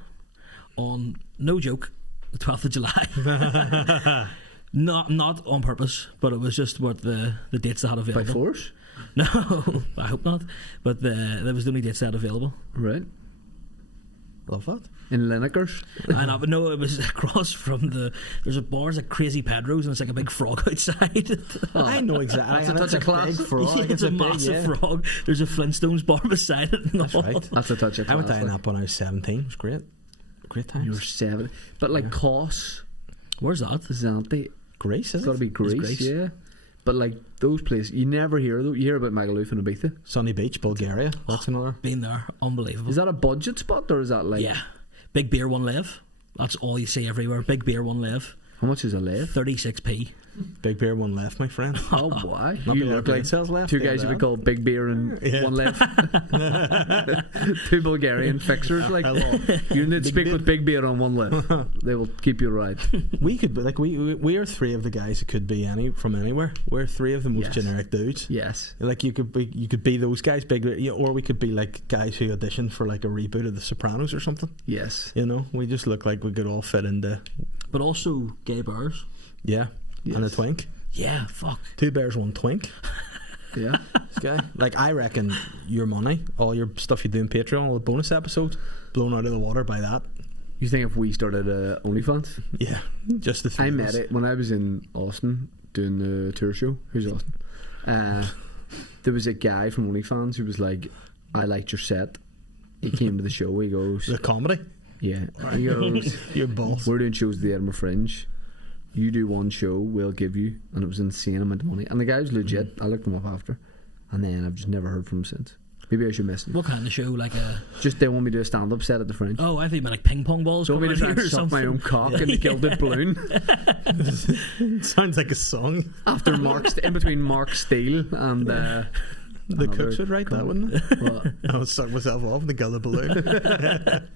on, no joke, the 12th of July. Not on purpose, but it was just what the dates they had available. By force? No, I hope not. But there was the only dates they had available. Right. Love that. In Lineker's? But no, it was across from there's a bar, it's like Crazy Pedro's, and it's like a big frog outside. I know exactly. That's a touch of class. Big frog. Yeah, it's a massive frog. There's a Flintstones bar beside it. That's right. That's a touch of I class. went to Ayanapa when I was 17. It was great. Great times. You were 7. But like Kos, Where's that? Zante, Greece, it's is got to it? be Greece, Greece. yeah. But like those places, you never hear though. You hear about Magaluf and Ibiza. Sunny Beach, Bulgaria. That's another. Been there, unbelievable. Is that a budget spot or is that like? Yeah, big beer, one lev. That's all you see everywhere. Big beer, one lev. How much is a lev? 36p. Big beer, one left, my friend. Oh, why? Not You the look airplane like sales left. two yeah, guys who that. be called Big Beer and Yeah. one left. Two Bulgarian fixers. Like Hello. you need to speak Beer. with Big Beer on one left. They will keep you right. We could be like we are three of the guys who could be from anywhere. We're three of the most Yes. generic dudes. Yes. Like you could be those guys, big, or we could be like guys who auditioned for like a reboot of The Sopranos or something. Yes. You know, we just look like we could all fit into. But also gay bars. Yeah, and a Yes. twink. Yeah, fuck. 2 bears, 1 twink. Yeah. This guy. Like I reckon your money, all your stuff you do in Patreon, all the bonus episodes, blown out of the water by that. You think if we started OnlyFans? Yeah, just the three I of met us. it when I was in Austin doing the tour show. Who's Austin? There was a guy from OnlyFans who was like, "I liked your set." He came to the show. He goes, The comedy. "Yeah." He goes, Your boss. "We're doing shows at the Edinburgh Fringe. You do one show, we'll give you," and it was an insane amount of money. And the guy was legit. I looked him up after, and then I've just never heard from him since. Maybe I should message him. What kind of show? Like a. Just they want me to do a stand-up set at the Fringe. Oh, I think like ping pong balls. So want me to coming try out and here or suck my something. own cock in the gilded balloon Sounds like a song. after in between Mark Steele and The another Cooks would write that, wouldn't it? what? I'll suck myself off in the gullet balloon.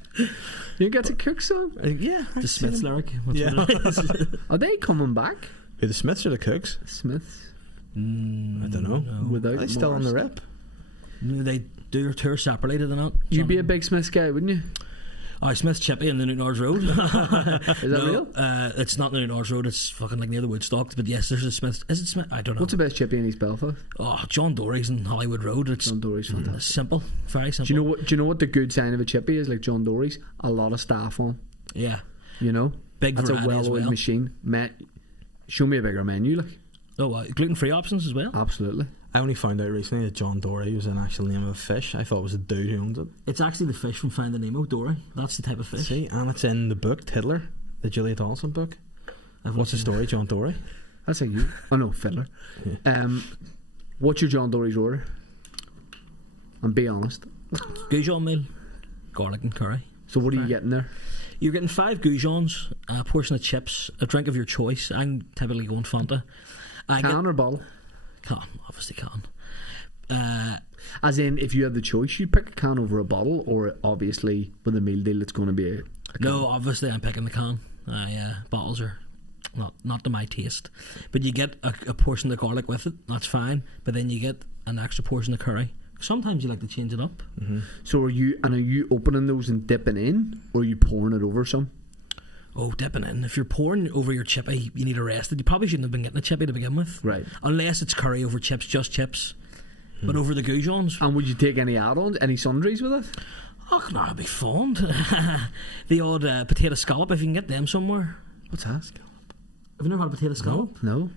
You get a Cook song? Yeah. The Smiths lyric. What's Yeah. what it is. Are they coming back? Who, the Smiths or the Cooks? Smiths I don't know. without Are they still on the Mars? rip? No, they do their tour separately, do they not? You'd be a big Smiths guy, wouldn't you? Oh, Smith Chippy in the Newton Ards Road. Is that real? It's not Newton Ards Road. It's fucking like near the Woodstock. But yes, there's a Smith. Is it Smith? I don't know. What's the best chippy in East Belfast? Oh, John Dory's in Hollywood Road. It's John Dory's fantastic. simple, very simple. Do you know what the good sign of a chippy is? Like John Dory's, a lot of staff on. Yeah, You know, big that's a variety as well-oiled well. machine. Show me a bigger menu, like Oh, gluten-free options as well. absolutely. I only found out recently that John Dory was an actual name of a fish. I thought it was a dude who owned it. It's actually the fish from Finding Nemo, Dory. That's the type of fish. See, and it's in the book Tiddler, the Julia Dawson book. What's the story, John Dory? That's like you. Oh no, Fiddler. What's your John Dory's order? And be honest. Goujon meal, garlic and curry. So what are you getting there? You're getting 5 goujons, a portion of chips, a drink of your choice. I'm typically going Fanta. Can or bottle? Can, obviously can. As in, if you had the choice, you'd pick a can over a bottle, or obviously with a meal deal, it's going to be a can. No, obviously I'm picking the can. Bottles are not to my taste. But you get a portion of garlic with it, that's fine. But then you get an extra portion of curry. Sometimes you like to change it up. So are you opening those and dipping in, or are you pouring it over some? Oh, dipping in. If you're pouring over your chippy, you need a rest. You probably shouldn't have been getting a chippy to begin with. Right. Unless it's curry over chips, just chips. But over the goujons, And would you take any add-ons, any sundries with it? oh, no, I'd be fond. The odd potato scallop, if you can get them somewhere. What's that? Have you never had a potato scallop? No.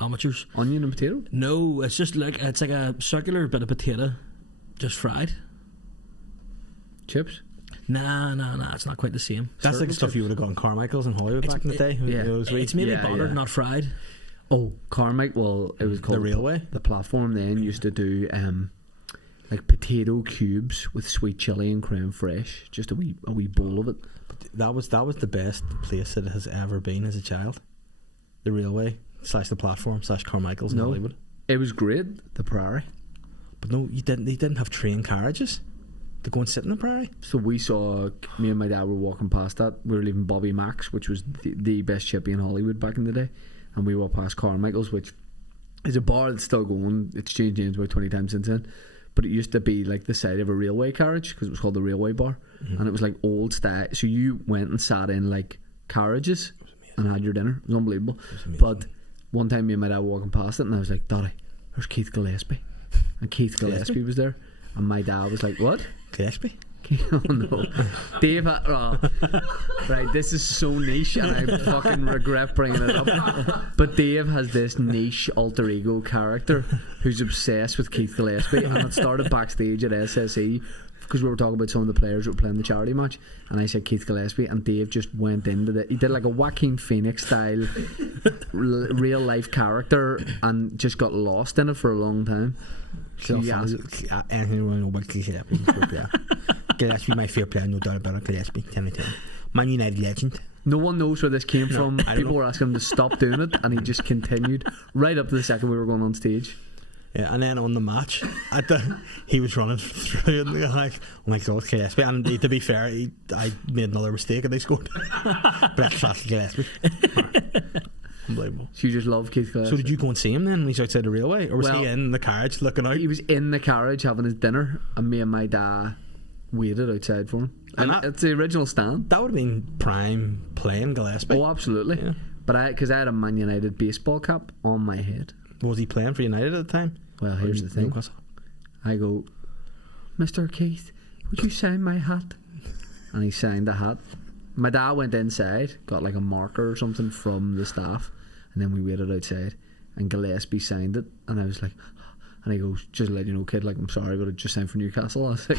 Amateurs. Onion and potato? No, it's just like it's like a circular bit of potato, just fried. Chips? Nah, it's not quite the same. That's like the stuff you would have got in Carmichael's in Hollywood back in the day. yeah. Those wee- It's maybe Yeah, buttered, yeah. not fried. Oh, Carmichael, it was called The Railway? The platform then used to do like potato cubes with sweet chili and creme fraiche. Just a wee bowl of it. That was the best place that it has ever been as a child. The Railway / the platform / Carmichael's in No. Hollywood. It was great, the Prairie. But no, you didn't. They didn't have train carriages to go and sit in the Prairie. So we saw, me and my dad were walking past that. We were leaving Bobby Mac's, which was the best chippy in Hollywood back in the day. And we walked past Carmichael's, which is a bar that's still going. It's changed names about 20 times since then. But it used to be like the side of a railway carriage, because it was called the Railway Bar. And it was like old style. So you went and sat in like carriages and had your dinner. It was unbelievable. But one time me and my dad were walking past it, and I was like, Daddy, there's Keith Gillespie. And Keith Gillespie was there. And my dad was like, what? Gillespie? Oh no, Dave. Right, this is so niche, and I fucking regret bringing it up. But Dave has this niche alter ego character who's obsessed with Keith Gillespie, and it started backstage at SSE because we were talking about some of the players that were playing the charity match, and I said Keith Gillespie, and Dave just went into he did like a Joaquin Phoenix style real life character, and just got lost in it for a long time. So Anything wrong about Gillespie? Gillespie, my favorite player, no doubt about it. Gillespie, 10 out of 10. Man United legend. no one knows where this came from. People were asking him to stop doing it, and he just continued right up to the second we were going on stage. Yeah, and then on the match, he was running through and like, oh my god, Gillespie. And to be fair, I made another mistake and they scored. But that's classic Gillespie. Unbelievable. So you just love Keith Gillespie. So did you go and see him then when he's outside the railway? Or was Well, he in the carriage looking out? He was in the carriage having his dinner, and me and my dad waited outside for him. And it's the original stand. That would have been prime playing Gillespie. Oh, absolutely. Yeah. But because I had a Man United baseball cap on my head. Was he playing for United at the time? Well, here's the thing. Newcastle? I go, Mr. Keith, would you sign my hat? And he signed the hat. My dad went inside, got like a marker or something from the staff, and then we waited outside, and Gillespie signed it, and I was like, and he goes, just to let you know, kid, like, I'm sorry, but I just signed for Newcastle. I was like,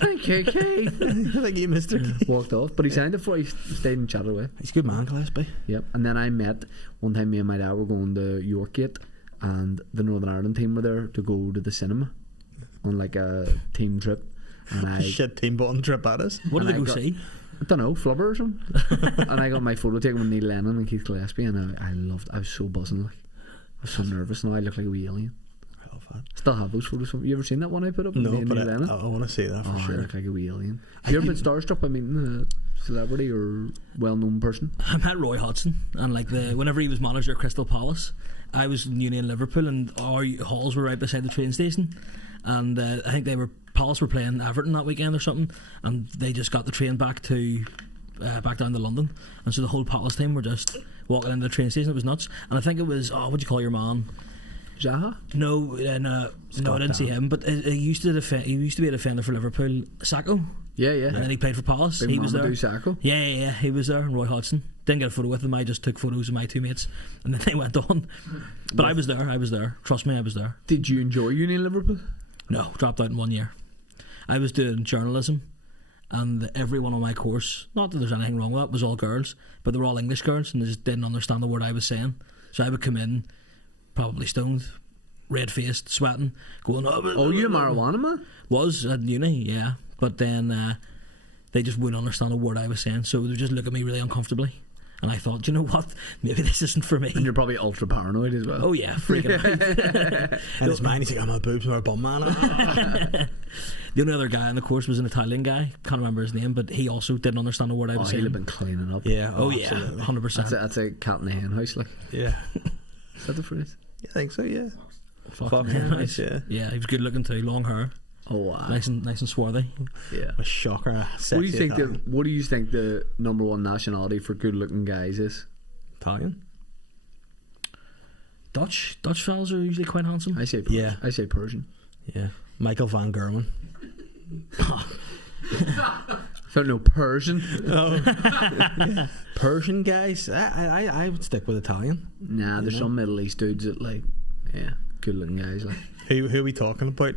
thank you, Keith. Thank you, Mr. Keith. Walked off, but he signed it for. He stayed and chatted away. He's a good man, Gillespie. Yep. And then I met one time. Me and my dad were going to Yorkgate, and the Northern Ireland team were there to go to the cinema on like a team trip. And I Shit team button trip at us. What did and they I go got- see? I don't know, Flubber or something. And I got my photo taken with Neil Lennon and Keith Gillespie, and I was so buzzing, like I was so nervous. Now I look like a wee alien. I love that. Still have those photos. You ever seen that one I put up? With me No, and but Neil Lennon? I want to see that for Oh, I sure. look like a wee alien. Have you ever been starstruck by meeting a celebrity or well-known person? I met Roy Hodgson, and like whenever he was manager at Crystal Palace, I was in uni in Liverpool, and our halls were right beside the train station. And I think Palace were playing Everton that weekend or something, and they just got the train back down to London, and so the whole Palace team were just walking into the train station. It was nuts. And I think it was what do you call your man? Zaha? No, I didn't see him. But he used to be a defender for Liverpool, Sacco. Yeah, yeah. And then he played for Palace. Big He was there. Mamadou Sakho. Yeah, he was there. And Roy Hodgson. Didn't get a photo with him. I just took photos of my two mates, and then they went on. But I was there. Trust me, I was there. Did you enjoy uni in Liverpool? No, dropped out in 1 year. I was doing journalism, and everyone on my course, not that there's anything wrong with that, was all girls, but they were all English girls, and they just didn't understand the word I was saying. So I would come in, probably stoned, red-faced, sweating, going, Oh, you a marijuana man? Was at uni, yeah. But then they just wouldn't understand a word I was saying, so they would just look at me really uncomfortably. And I thought, you know what? Maybe this isn't for me. And you're probably ultra paranoid as well. Oh yeah, freaking out. And his mind, he's like, I'm a boobs or a bum man. The only other guy in the course was an Italian guy. Can't remember his name, but he also didn't understand a word I was Oh, saying. he'll have been cleaning up. Yeah. Oh yeah, absolutely. 100%. That's a cat in the hen house, like. Yeah. Is that the phrase? I think so, yeah. Fucking nice, yeah. Yeah, he was good looking too, long hair, Oh, wow. nice and swarthy. Yeah. A shocker. What do you think the number one nationality for good looking guys is? Italian? Dutch fellas are usually quite handsome. I say Persian. Yeah. I say Persian. Yeah. Michael Van Gerwen. So no Persian. Oh. Persian guys? I would stick with Italian. Nah, there's some Middle East dudes that like, yeah, good looking guys like. Who are we talking about?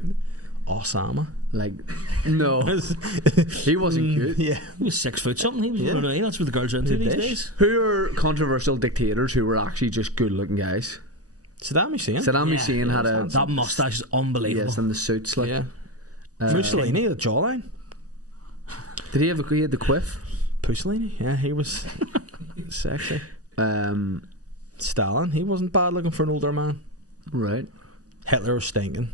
Osama. Like, no, he wasn't cute. Yeah. He was 6 foot something. He was Yeah. that's what the girls are into these dish. days. Who are controversial dictators who were actually just good looking guys? Saddam Hussein. Saddam Yeah, Hussein had a That mustache is unbelievable. yes, and the suits like. Yeah. Uh, Mussolini, the jawline. Did he have he had the quiff? Mussolini, yeah, he was sexy. Stalin, he wasn't bad looking for an older man. Right. Hitler was stinking,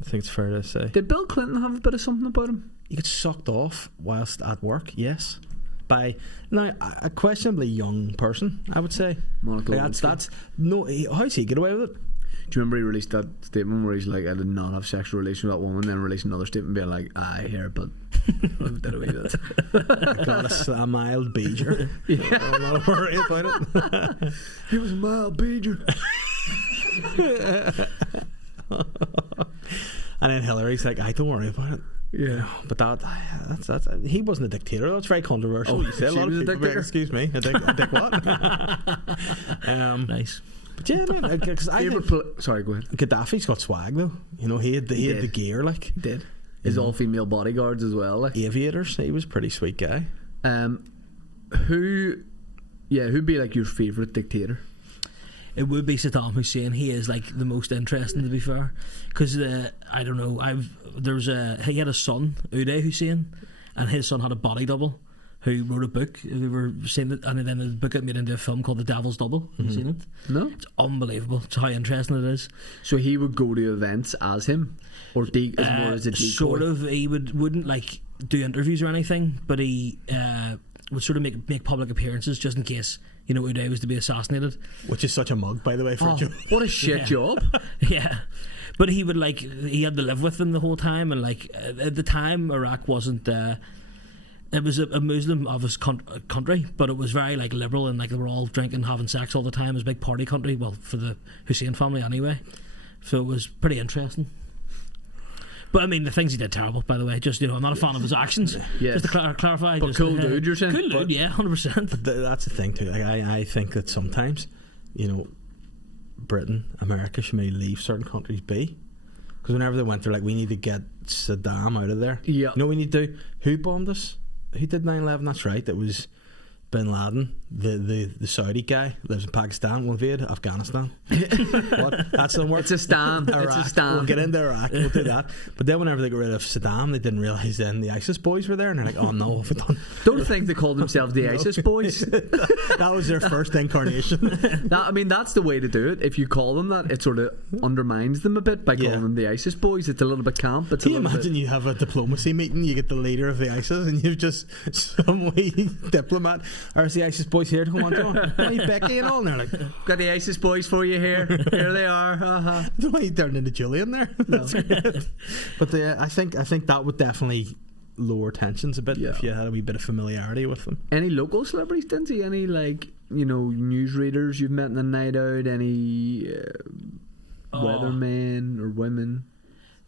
I think it's fair to say. Did Bill Clinton have a bit of something about him? He gets sucked off whilst at work, yes. By now a questionably young person, I would say. Monica Like, Lewinsky. that's no. How's he get away with it? Do you remember he released that statement where he's like, I did not have sexual relations with that woman, then released another statement being like, I hear, but I did away with it. I got a mild beeger. I'm not worried about it. He was a mild beeger. And then Hillary's like, I don't worry about it. Yeah. But that's he wasn't a dictator. That's very controversial. Oh, You say a she lot of was a people, dictator? excuse me, a dick what? Nice. But yeah, because I think Sorry, go ahead. Gaddafi's got swag though. You know, he had the gear, like Did his all-female bodyguards as well, like aviators. He was a pretty sweet guy. Who'd be like your favourite dictator? It would be Saddam Hussein. He is like the most interesting, to be fair, because I don't know. He had a son, Uday Hussein, and his son had a body double who wrote a book. We were saying that, and then the book got made into a film called The Devil's Double. Have you seen it? No. It's unbelievable. It's how interesting it is. So he would go to events as him, or as more as a decoy? Sort of. He wouldn't like do interviews or anything, but he would sort of make public appearances just in case, you know, Uday was to be assassinated. Which is such a mug, by the way, for a joke. What a shit job. Yeah. But he would he had to live with them the whole time, and like at the time Iraq wasn't it was a Muslim obvious country, but it was very like liberal, and like they were all drinking, having sex all the time. It was a big party country, well, for the Hussein family anyway. So it was pretty interesting. But I mean, the things he did terrible, by the way. Just, you know, I'm not a fan of his actions. Yes. Just to clarify. But just, cool dude, you're saying? Cool dude, yeah, 100%. But that's the thing too. Like, I think that sometimes, you know, Britain, America should maybe leave certain countries be, because whenever they went, they're like, we need to get Saddam out of there. Yeah. You know, we need to. Who bombed us? Who did 9/11? That's right. It was Bin Laden, the Saudi guy, lives in Pakistan, will invade Afghanistan. What? That's the word. It's a stand. Iraq. It's a stand. We'll get into Iraq. We'll do that. But then whenever they got rid of Saddam, they didn't realise then the ISIS boys were there, and they're like, oh no, what have we done? Don't think they called themselves the ISIS boys. That was their first incarnation. I mean, that's the way to do it. If you call them that, it sort of undermines them a bit by calling them the ISIS boys. It's a little bit camp. It's Can you imagine you have a diplomacy meeting, you get the leader of the ISIS, and you've just some wee diplomat, or is the ISIS boys here to come on, John? Hey, Becky and all, and they're like, got the ISIS boys for you here. Here they are. the way he turned into Julian there. No. But I think that would definitely lower tensions a bit if you had a wee bit of familiarity with them. Any local celebrities, Dinzy? Any, like, you know, newsreaders you've met in the night out? Any weathermen or women?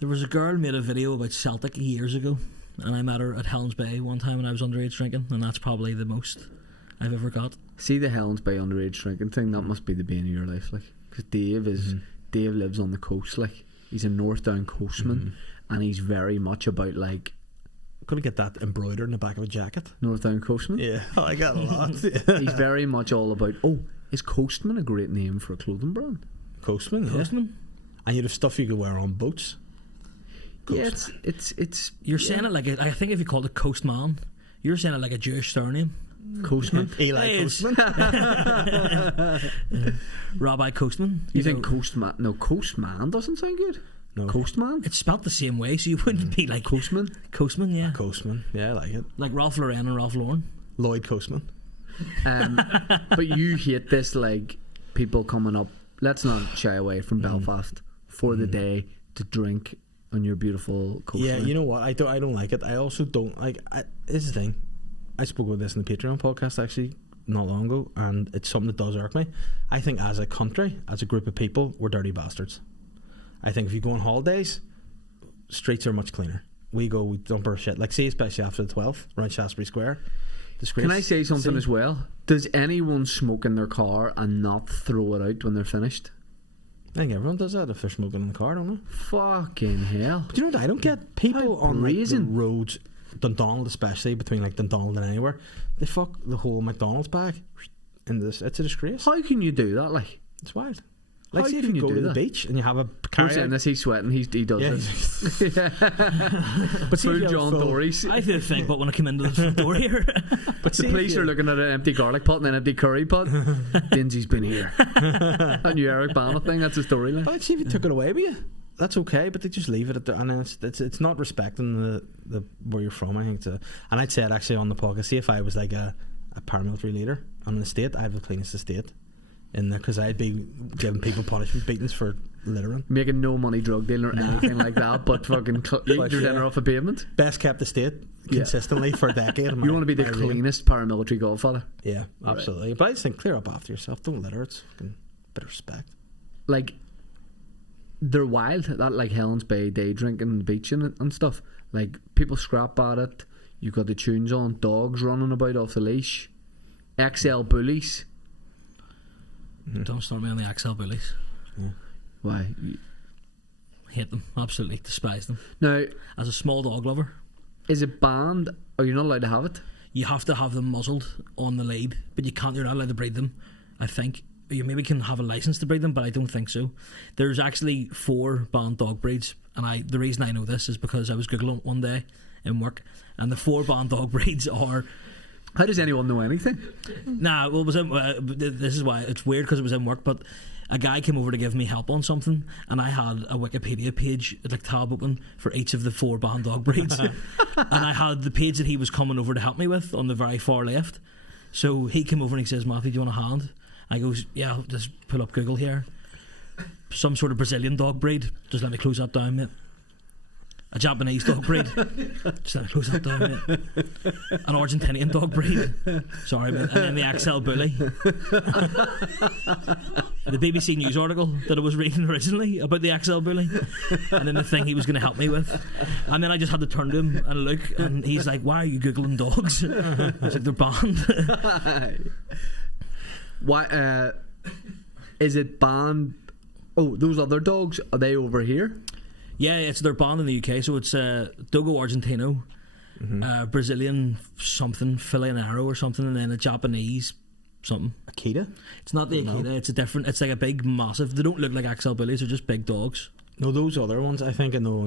There was a girl made a video about Celtic years ago, and I met her at Helens Bay one time when I was underage drinking, and that's probably the most I've ever got. See, the Helens Bay underage drinking thing, that must be the bane of your life, like, because Dave lives on the coast, like, he's a North Down coastman, and he's very much about, like, Gonna get that embroidered in the back of a jacket. North Down coastman. Yeah, I got a lot. He's very much all about. Oh, is Coastman a great name for a clothing brand? Coastman, yeah. Coastman? And you'd have stuff you could wear on boats. Yeah, it's. You're saying it like I think if you called it Coastman, you're saying it like a Jewish surname. Coastman. Eli Hey, Coastman. Rabbi Coastman. You think Coastman? No, Coastman doesn't sound good. No. Coastman. It's spelt the same way, so you wouldn't be like Coastman. Coastman, yeah. Coastman, yeah, I like it. Like Ralph Lauren and Ralph Lauren. Lloyd Coastman. But you hate this, like, people coming up. Let's not shy away from Belfast for the day to drink on your beautiful coastline. Yeah, you know what? I don't like it. I also don't like. This is the thing. I spoke about this in the Patreon podcast actually not long ago, and it's something that does irk me. I think as a country, as a group of people, we're dirty bastards. I think if you go on holidays, streets are much cleaner. We dump our shit. Like, say, especially after the 12th, around Shaftesbury Square. Disgrace. Can I say something as well? Does anyone smoke in their car and not throw it out when they're finished? I think everyone does that if they're smoking in the car, don't they? Fucking hell. But you know what I don't get? People How on like, the brazen. roads, Dundonald especially, between like Dundonald and anywhere, they fuck the whole McDonald's bag in this. It's a disgrace. How can you do that? Like, It's wild. Like, How see if can you you go do to the that? beach and you have a we're saying carry. this, he's sweating, he does Yeah, it. but see if Full you have John full- Dory's. I feel think, but when I come into the front door here, But see The if police you- are looking at an empty garlic pot and an empty curry pot. Dinsy's been here. That new Eric Bana thing, that's a storyline. But see if you took it away with you. That's okay, but they just leave it at the, and it's not respecting the where you're from. I think it's and I'd say it actually on the podcast. See if I was like a paramilitary leader on the estate, I have the cleanest estate in there because I'd be giving people punishment beatings for littering. Making no money drug dealing or anything like that, but fucking eating your dinner off a pavement. Best kept estate consistently for a decade. You want to be the cleanest paramilitary godfather. Yeah, absolutely. But I just think clear up after yourself. Don't litter. It's fucking bit of respect. Like, they're wild, that, like, Helens Bay day drinking on the beach and stuff. Like, people scrap at it. You've got the tunes on, dogs running about off the leash, XL bullies. Don't start me on the XL bullies. Why? Hate them. Absolutely despise them. Now, As a small dog lover, is it banned? Are you not allowed to have it? you have to have them muzzled on the lead, but you're not allowed to breed them, I think. You maybe can have a license to breed them, but I don't think so. There's actually 4 banned dog breeds, and the reason I know this is because I was Googling one day in work, and the 4 banned dog breeds are... How does anyone know anything? Nah, well, it was this is why it's weird, because it was in work, but a guy came over to give me help on something, and I had a Wikipedia page, like tab open, for each of the 4 banned dog breeds. And I had the page that he was coming over to help me with on the very far left. So he came over and he says, Matthew, do you want a hand? I goes, yeah, I'll just pull up Google here. Some sort of Brazilian dog breed. Just let me close that down, mate. A Japanese dog breed. Just let me close that down, mate. An Argentinian dog breed. Sorry, mate. And then the XL bully. The BBC News article that I was reading originally about the XL bully. And then the thing he was going to help me with. And then I just had to turn to him and look, and he's like, why are you Googling dogs? I was like, they're banned. Why? Is it banned? Oh, those other dogs, are they over here? Yeah, they're banned in the UK, so it's Dogo Argentino, Brazilian something, Filanaro or something, and then a Japanese something. Akita? It's not the Akita, it's a different, it's like a big, massive, they don't look like XL bullies, they're just big dogs. No, those other ones, I think now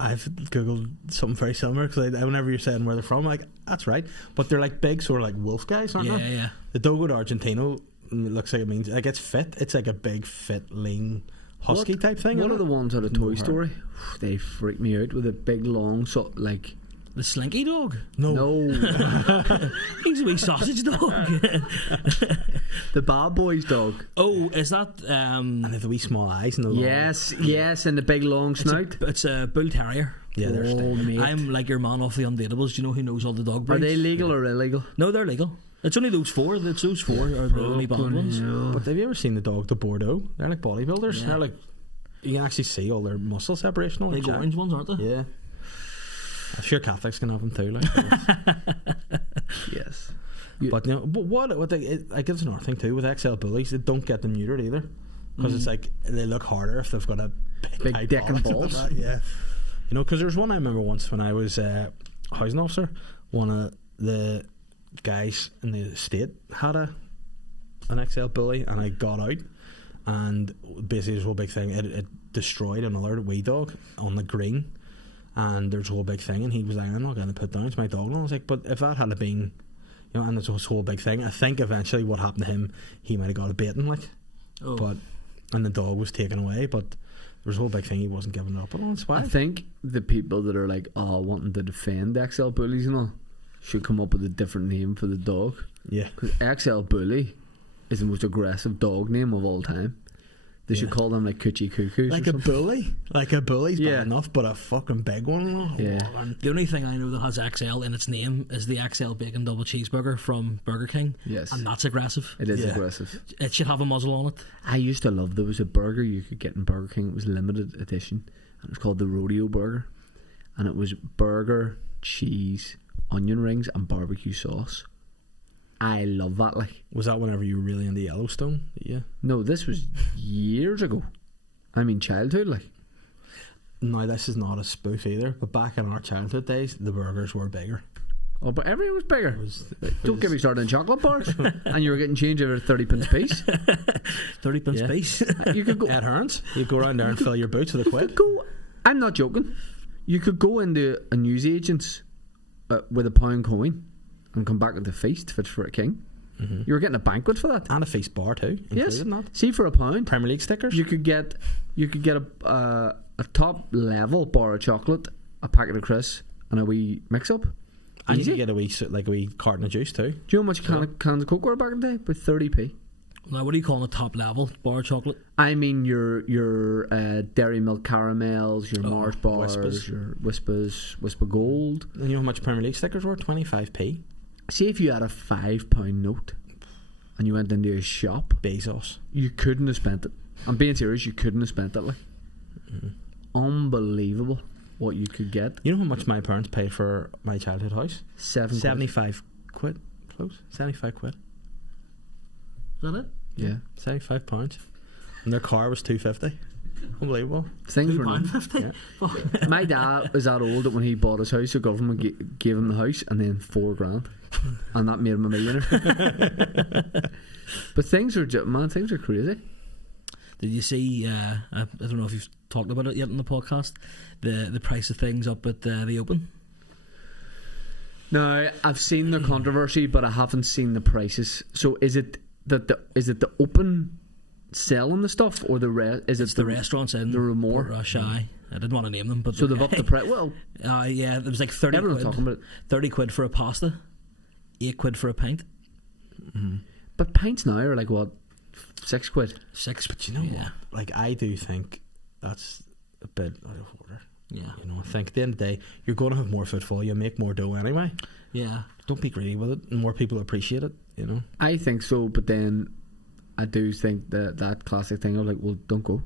I've Googled something very similar, because whenever you're saying where they're from, I'm like, that's right. But they're like big, sort of like wolf guys, aren't they? Yeah. The Dogo Argentino looks like it means, like, it's fit. It's like a big, fit, lean, husky type thing. What are the ones out of Toy No Story? They freak me out with a big, long, like... The Slinky dog? No. He's a wee sausage dog. The Bad Boys dog. Oh, is that... And they have the wee small eyes and the long... Yes, and the big, long snout. It's a bull terrier. Yeah, they're mate. I'm like your man off the Undateables. Do you know who knows all the dog breeds? Are they legal or illegal? No, they're legal. It's only those 4. It's those 4 are the only banned ones. But have you ever seen the dog, the Bordeaux? They're like bodybuilders. Yeah. They're like, you can actually see all their muscle separation on Big their orange ones, aren't they? Yeah. I'm sure Catholics can have them too. Like, Yes. but you know, but what I guess another thing too with XL bullies, they don't get them neutered either, because it's like they look harder if they've got a Big high dick and ball. balls. Yeah. You know, because there's one I remember once when I was housing officer. One of the guys in the estate had an XL bully, and I got out, and basically there's a whole big thing. It destroyed another wee dog on the green, and there's a whole big thing, and he was like, I'm not going to put down, it's my dog. And I was like, but if that had been, you know, and it's a whole big thing, I think eventually what happened to him, he might have got a baiting, like, and the dog was taken away, but there was a whole big thing, he wasn't giving it up. And it's I wild. think the people that are like, wanting to defend XL bullies and all, should come up with a different name for the dog. Yeah. Because XL bully is the most aggressive dog name of all time. They should call them like Coochie Cuckoos. Like or a something. bully? Like a bully's Yeah. bad enough, but a fucking big one? Yeah. Oh, man. The only thing I know that has XL in its name is the XL Bacon Double Cheeseburger from Burger King. Yes. And that's aggressive. It is Yeah. aggressive. It should have a muzzle on it. I used to love, there was a burger you could get in Burger King. It was limited edition. And it was called the Rodeo Burger. And it was burger, cheese, onion rings, and barbecue sauce. I love that. Like, Was that whenever you were really into Yellowstone? Yeah. no, this was years ago. I mean, childhood. Like, No, this is not a spoof either, but back in our childhood days, the burgers were bigger. oh, but everything was bigger. It Don't was- get me started on chocolate bars. And you were getting change every 30 pence piece. 30 pence Yeah. piece. You could go. Ed Hearns, you go around there and fill your boots with a quid. Go. I'm not joking. You could go into a newsagent's with a £1 coin and come back with a feast fit for a king. You were getting a banquet for that. And a feast bar too, Yes. included in that. See, for £1, Premier League stickers. you could get a top level bar of chocolate, a packet of crisps, and a wee mix up. And you Easy. could get a wee carton of juice too. Do you know how much cans of Coke were back in the day? About 30p. Now, what do you call a top level bar of chocolate? I mean your Dairy Milk caramels, your Mars bars, Wispas. your Whisper Gold. And you know how much Premier League stickers were? 25p. See, if you had a £5 note and you went into a shop, Bezos. you couldn't have spent it. I'm being serious, you couldn't have spent it. Like, unbelievable what you could get. You know how much my parents paid for my childhood house? 75. 75 quid. Close. 75 quid. Is that it? Yeah. £75. And their car was £250. Unbelievable. Things were £2.50. Yeah. My dad was that old that when he bought his house, the government gave him the house and then $4,000, and that made him a millionaire. But things are things are crazy. Did you see? I don't know if you've talked about it yet on the podcast. The price of things up at the Open. No, I've seen the controversy, but I haven't seen the prices. So is it the Open selling the stuff, or it's the restaurants in the Rumor? Shy. I didn't want to name them, but so they've upped the price. Well, yeah, there was like 30 everyone's quid. talking about it. 30 quid for a pasta, 8 quid for a pint. But pints now are like what, 6 quid? 6. But you know what? Like, I do think that's a bit out of order. Yeah. You know, I think at the end of the day, you're going to have more footfall. You make more dough anyway. Yeah. Don't be greedy with it, and more people appreciate it. You know. I think so, but then I do think that classic thing of like, well, don't go.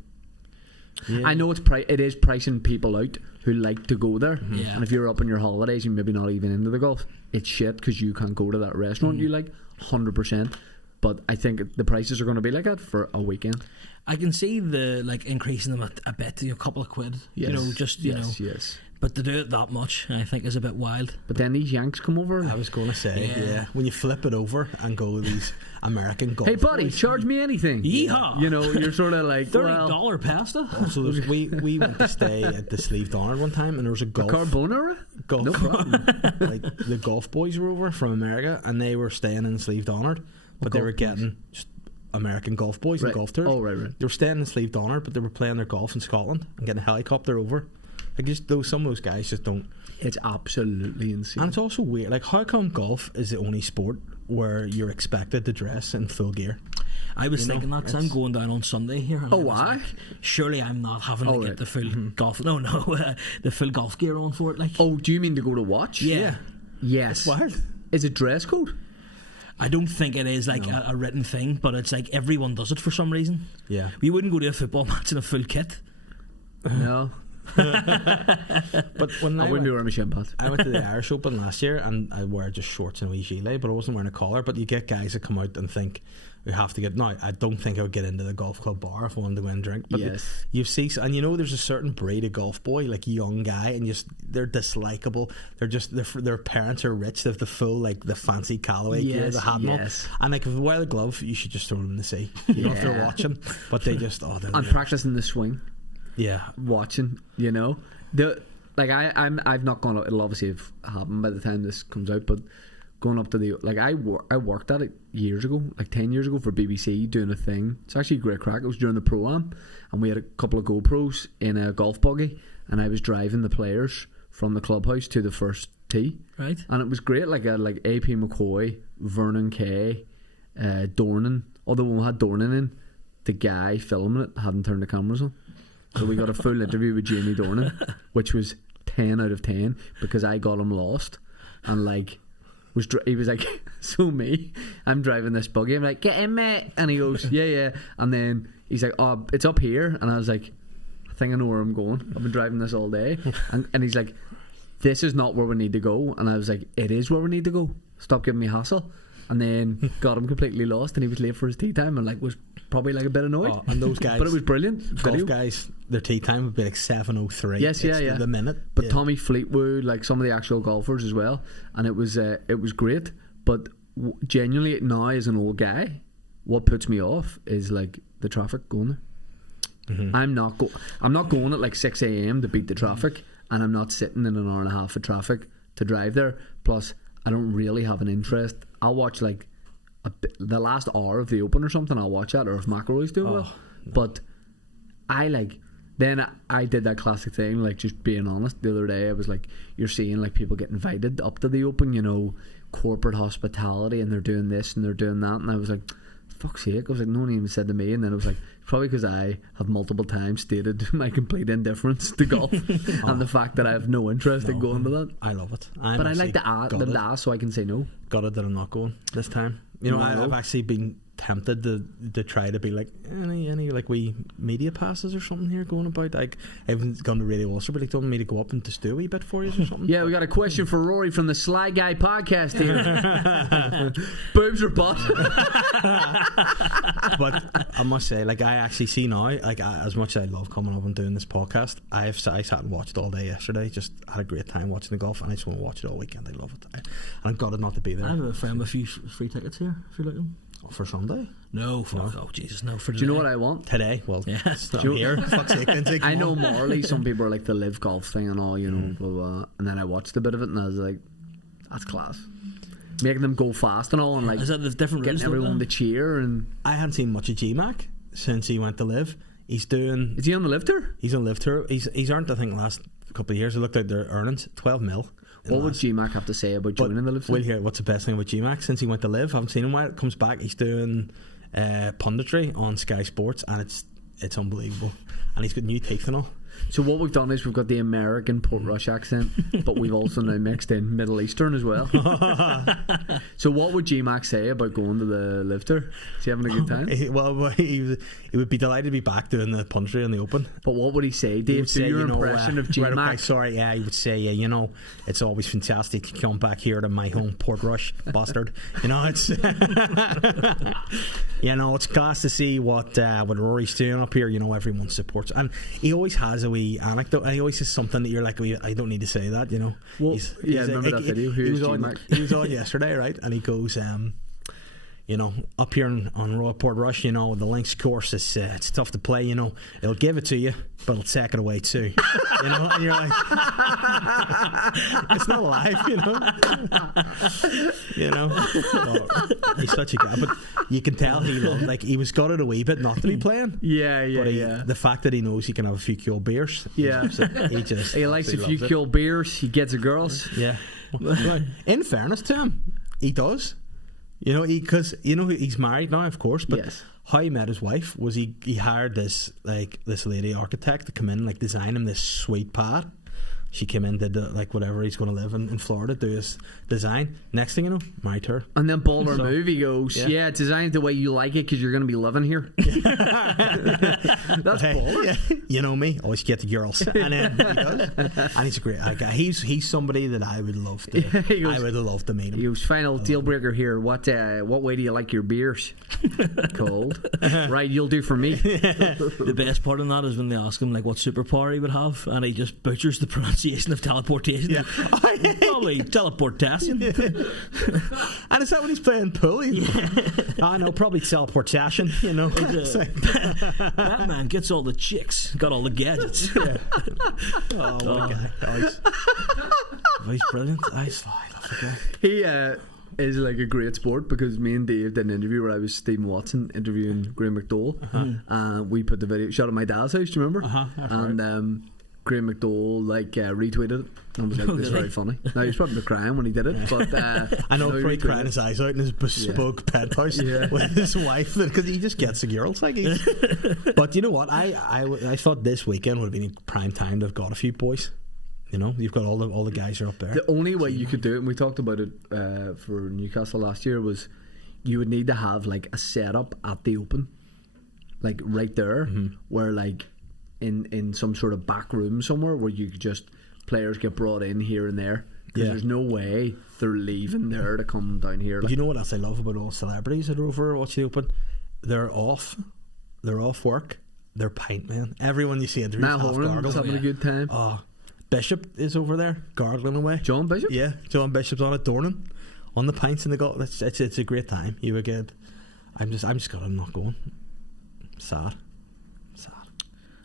Yeah. I know it is pricing people out who like to go there. Yeah. And if you're up on your holidays, you're maybe not even into the golf. It's shit because you can't go to that restaurant you like 100%. But I think the prices are going to be like that for a weekend. I can see the increasing them a bit, a couple of quid. Yes. You know, just yes. But to do it that much, I think, is a bit wild. But then these Yanks come over. I was going to say, Yeah. when you flip it over and go with these American golf. Hey, buddy, boys, charge me anything. Yeehaw! You know, you're sort of like $30 pasta. So we went to stay at the Sleeve Donard one time, and there was a golf carbonara. golf No problem. like the golf boys were over from America, and they were staying in Sleeve Donard, but they golf were getting just American golf boys Right. and golf tours. Oh, right. They were staying in Sleeve Donard, but they were playing their golf in Scotland and getting a helicopter over. Like, just some of those guys just don't. It's absolutely insane. And it's also weird. Like, how come golf is the only sport where you're expected to dress in full gear? I was You know, thinking that because I'm it's- going down on Sunday here. And Oh, I was why? like, surely I'm not having to Oh, get right. the full golf. No, the full golf gear on for it. Like, Oh, do you mean to go to watch? yeah. Yes. Wild. Is it dress code? I don't think it is like a written thing, but it's like everyone does it for some reason. Yeah. We wouldn't go to a football match in a full kit. No. But when I wouldn't be wearing my shin pads. I went to the Irish Open last year, and I wear just shorts and a wee gilet, but I wasn't wearing a collar. But you get guys that come out and think we have to get. No, I don't think I would get into the golf club bar if I wanted to win a drink. But Yes. you see, and you know, there's a certain breed of golf boy, like young guy, and they're dislikable. Their parents are rich. They have the full the fancy Callaway gear, Yes, the hat and all. yes. And if you wear the glove, you should just throw them in the sea. You know, if they're Yeah. watching, but they just I'm practicing the swing, yeah. watching. You know, I've not gone. It'll obviously have happened by the time this comes out, but going up to the I worked at it years ago, like 10 years ago for BBC, doing a thing. It's actually a great crack. It was during the Pro-Am, and we had a couple of GoPros in a golf buggy, and I was driving the players from the clubhouse to the first tee. Right. And it was great. Like I had AP McCoy, Vernon Kay, Dornan. Although when we had Dornan in, the guy filming it hadn't turned the cameras on, so we got a full interview with Jamie Dornan, which was 10 out of 10 because I got him lost, and he was like, so me, I'm driving this buggy. I'm like, get in, mate. And he goes, yeah. And then he's like, oh, it's up here. And I was like, I think I know where I'm going. I've been driving this all day. And he's like, this is not where we need to go. And I was like, it is where we need to go. Stop giving me hassle. And then got him completely lost, and he was late for his tea time, and was probably a bit annoyed. Oh, and those guys, but it was brilliant. golf Video. guys, their tea time would be like 7:03. Yes, It's yeah. the minute. But yeah. Tommy Fleetwood, some of the actual golfers as well, and it was great. But genuinely, now as an old guy, what puts me off is the traffic going there. Mm-hmm. I'm not going at 6 a.m. to beat the traffic, and I'm not sitting in an hour and a half of traffic to drive there. Plus, I don't really have an interest. I'll watch the last hour of the Open or something. I'll watch that, or if McIlroy's doing well. No. But then I did that classic thing, just being honest. The other day, I was you're seeing people get invited up to the Open, corporate hospitality, and they're doing this and they're doing that, and I was like, fuck's sake. I was like, no one even said to me. And then I was like, probably because I have multiple times stated my complete indifference to golf and the fact that I have no interest in going to that. I love it. But I like them to ask so I can say no. Got it that I'm not going this time. You know, I've actually been tempted to try to be like any like wee media passes or something here going about. Like I haven't gone to Radio Ulster, but like told me to go up and just do a wee bit for you or something. Yeah, we got a question for Rory from the Sly Guy podcast here. Boobs or butt? But I must say, like I actually see now, like as much as I love coming up and doing this podcast, I sat and watched all day yesterday. Just had a great time watching the golf, and I just want to watch it all weekend. I love it. And I'm gutted not to be there. I have a friend with a few free tickets here if you're looking. For Sunday? No, fuck. Oh, Jesus, no. For Do you know what I want? Today? Well, Yeah. it's not here. Fuck's sake, Dinzy, come I know on. Marley, some people are like the live golf thing and all, you know, blah, blah. And then I watched a bit of it and I was like, that's class. Making them go fast and all, and like Is that the different getting rules? everyone to cheer. And I hadn't seen much of GMAC since he went to live. He's doing. is he on the lifter? He's on live tour. He's earned, I think, the last couple of years. I looked at their earnings, 12 mil. What would GMAC have to say about joining the lifter? We'll hear what's the best thing about GMAC since he went to live. I haven't seen him while it comes back. He's doing punditry on Sky Sports, and it's unbelievable. And he's got new teeth and all. So what we've done is we've got the American Portrush accent, but we've also now mixed in Middle Eastern as well. So what would GMAC say about going to the lifter? Is he having a good time? He would be delighted to be back doing the punditry in the Open. But what would he say, He Dave? would Do say, your you know, impression of right, GMAC? okay, sorry, yeah, he would say, yeah, you know, it's always fantastic to come back here to my home, Portrush, bastard. You know, it's you know, it's class to see what Rory's doing up here. You know, everyone supports, and he always has a wee anecdote. And he always says something that you're like, I don't need to say that. You know, Well, yeah, remember that video? Who is GMAC? He was on yesterday, right? And he goes, you know, up here on Royal Portrush, you know, the links course is it's tough to play. You know, it'll give it to you, but it'll take it away too. You know, and you're like, it's not live, you know. You know, oh, he's such a guy, but you can tell he was gutted a wee bit not to be playing. Yeah, But the fact that he knows he can have a few cool beers, Yeah. He likes a few cool beers. He gets the girls. Yeah. In fairness to him, he does. You know, because he's married now, of course. But Yes. how he met his wife was he hired this lady architect to come in and design him this sweet pad. She came in, did whatever he's going to live in Florida, do his design. Next thing you know, married her. And then Balder move, he goes, Yeah. yeah, it's designed the way you like it because you're going to be living here. That's Balder. Yeah, you know me, always get the girls. And then he does. And he's a great guy. He's somebody that I would love to. Yeah, he goes- I would love to meet him. He goes, final deal breaker here. What way do you like your beers? Cold. Right, you'll do for me. The best part of that is when they ask him what superpower he would have, and he just butchers the pronunciation of teleportation. Yeah. Probably teleportation. And is that when he's playing pool? I know, probably teleportation. You know, Batman gets all the chicks, got all the gadgets. Oh my god, he's brilliant. I love the guy. He is a great sport because me and Dave did an interview where I was Stephen Watson interviewing Graham McDowell. We put the video shot at my dad's house. Do you remember? And Graham McDowell retweeted it and was like, "This is very funny." Now he's probably crying when he did it, but I know, he probably retweeted crying it. his eyes out in his bespoke penthouse with his wife because he just gets the girls But you know what? I thought this weekend would have been prime time to have got a few boys. You know, you've got all the guys are up there. The only way you could do it, and we talked about it for Newcastle last year, was you would need to have a setup at the Open, right there, where in some sort of back room somewhere where you could just players get brought in here and there. Because there's no way they're leaving there to come down here. But you know what else I love about all celebrities that are over watch the Open? They're off work. They're pint men. Everyone you see interviews Niall half Horan gargle. was having a good time. Oh, Bishop is over there gargling away. John Bishop? Yeah, John Bishop's on it, Dornan, on the pints, and they got it's a great time. You were good. I'm just glad I'm not going. Sad.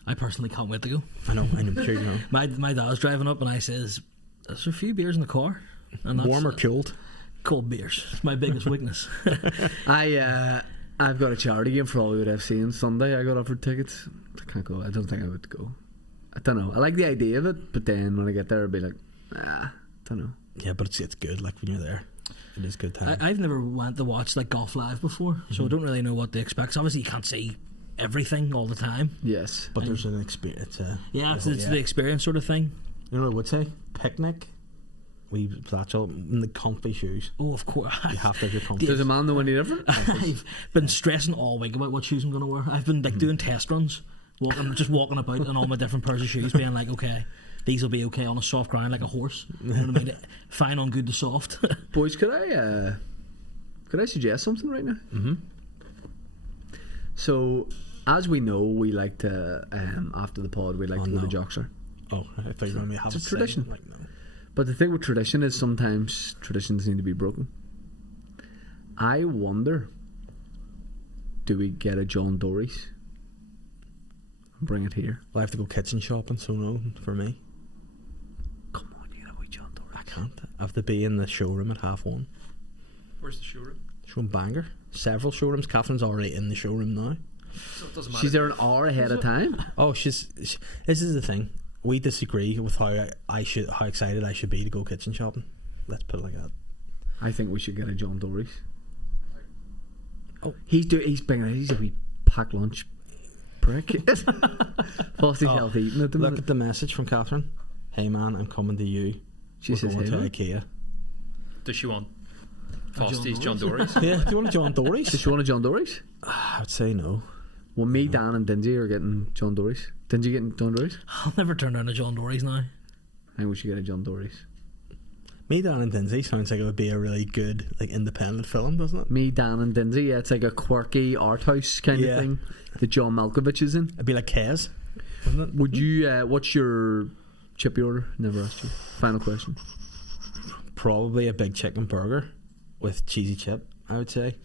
I personally can't wait to go. I know. I'm sure you know. My dad's driving up and I says, "There's a few beers in the car." And that's Warm or cold? cold beers. It's my biggest weakness. I've got a charity game for Hollywood FC on Sunday. I got offered tickets. I can't go. I don't think I would go. I don't know. I like the idea of it, but then when I get there, I'll be like, I don't know. Yeah, but it's good. When you're there, it is good time. I've never went to watch golf live before, so I don't really know what to expect. So obviously, you can't see everything all the time. Yes, but there's an experience. It's the experience sort of thing. You know what I would say? Picnic. We satchel and the comfy shoes. Oh, of course. You have to have your comfy. Does a man know any different? I've been stressing all week about what shoes I'm going to wear. I've been like doing test runs, walking about in all my different pairs of shoes, being like, okay, these will be okay on a soft ground like a horse. You know what I mean? Fine on good to soft. Boys, could I suggest something right now? Mm-hmm. So, as we know, we like to after the pod, we like to go to Joxer. Oh, I thought you were going to have It's a tradition. Like, no. But the thing with tradition is sometimes traditions need to be broken. I wonder, do we get a John Dory's and bring it here? Well, I have to go kitchen shopping, so no, for me. Come on, you know, John Dory's. I can't. I have to be in the showroom at 1:30. Where's the showroom? Showroom Bangor. Several showrooms. Catherine's already in the showroom now. So it doesn't matter. She's there an hour ahead of time. Oh, this is the thing. We disagree with how excited I should be to go kitchen shopping. Let's put it like that. I think we should get a John Dory's. Oh, he's a wee packed lunch prick. Fosty's healthy eating at the look minute. at the message from Catherine. Hey man, I'm coming to you. She We're says, going hey, to man. IKEA. Does she want Fosty's John Dory's? Yeah, do you want a John Dory's? Does she want a John Dory's? I would say no. Well, me, Dan, and Dinzy are getting John Dory's. Dinzy getting John Dory's? I'll never turn down a John Dory's now. I think we should get a John Dory's. Me, Dan, and Dinzy sounds like it would be a really good, like, independent film, doesn't it? Me, Dan, and Dinzy. Yeah, it's like a quirky art house kind of thing that John Malkovich is in. It'd be like Kez, wouldn't it? Would you? What's your chippy order? Never asked you. Final question. Probably a big chicken burger with cheesy chip, I would say.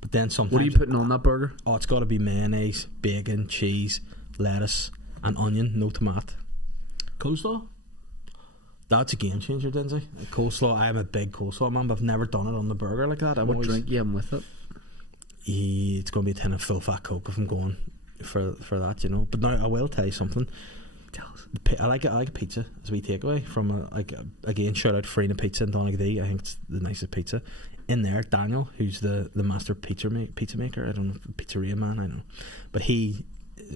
But then sometimes... What are you putting on that burger? Oh, it's got to be mayonnaise, bacon, cheese, lettuce, and onion, no tomato. Coleslaw? That's a game changer, Dinzy. Coleslaw, I am a big coleslaw man, but I've never done it on the burger like that. What drink you having with it? It's going to be a tin of full fat Coke if I'm going for that, you know. But now I will tell you something. Tell us. I like a pizza as we takeaway from again, shout out Farina Pizza in Donegal. I think it's the nicest pizza. In there, Daniel, who's the master pizza maker, I don't know, pizzeria man, I don't know, but he,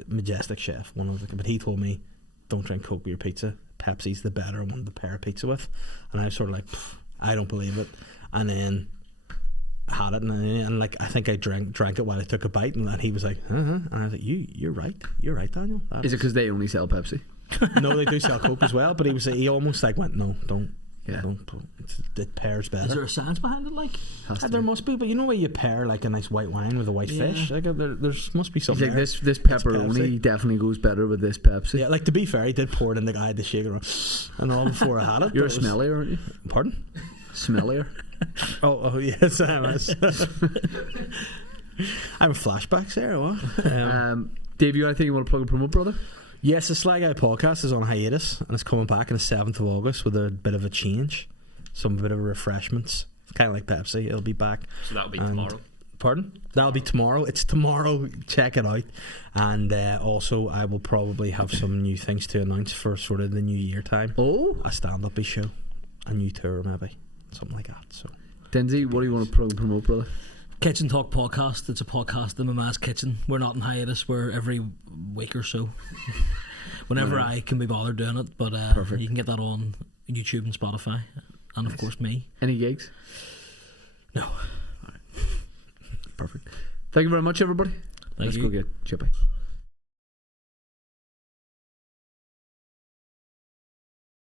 majestic chef, but he told me, don't drink Coke with your pizza. Pepsi's the better one to pair a pizza with. And I was sort of like, I don't believe it. And then I had it, and like I think I drank it while I took a bite, and he was like, and I was like, you're right, Daniel. Is it because they only sell Pepsi? No, they do sell Coke as well, but he almost like went, no, don't. Yeah. It pairs better. Is there a science behind it? Like, There must be, but you know where you pair like a nice white wine with a white fish? Like there must be something. Like there. this pepperoni definitely goes better with this Pepsi. Yeah, like to be fair, he did pour it in. Like I had to shake it around and all before I had it. You're a smellier, aren't you? Pardon? Smellier. Oh yes, I am. I'm flashbacks there. What? Dave, you anything you want to plug and promote, brother? Yes, the Sly Guy podcast is on hiatus and it's coming back on the 7th of August with a bit of a change, some bit of refreshments. It's kind of like Pepsi. It'll be back. So that'll be tomorrow. Pardon? That'll be tomorrow. It's tomorrow. Check it out. And also, I will probably have some new things to announce for sort of the new year time. Oh, a stand-up show, a new tour maybe, something like that. So, Dinzy, what do you want to plug and promote, brother? Kitchen Talk podcast. It's a podcast in my ma's kitchen. We're not in hiatus. We're every week or so. Whenever I can be bothered doing it. But you can get that on YouTube and Spotify. And of course me. Any gigs? No. Perfect. Thank you very much, everybody. Let's go get Chippy.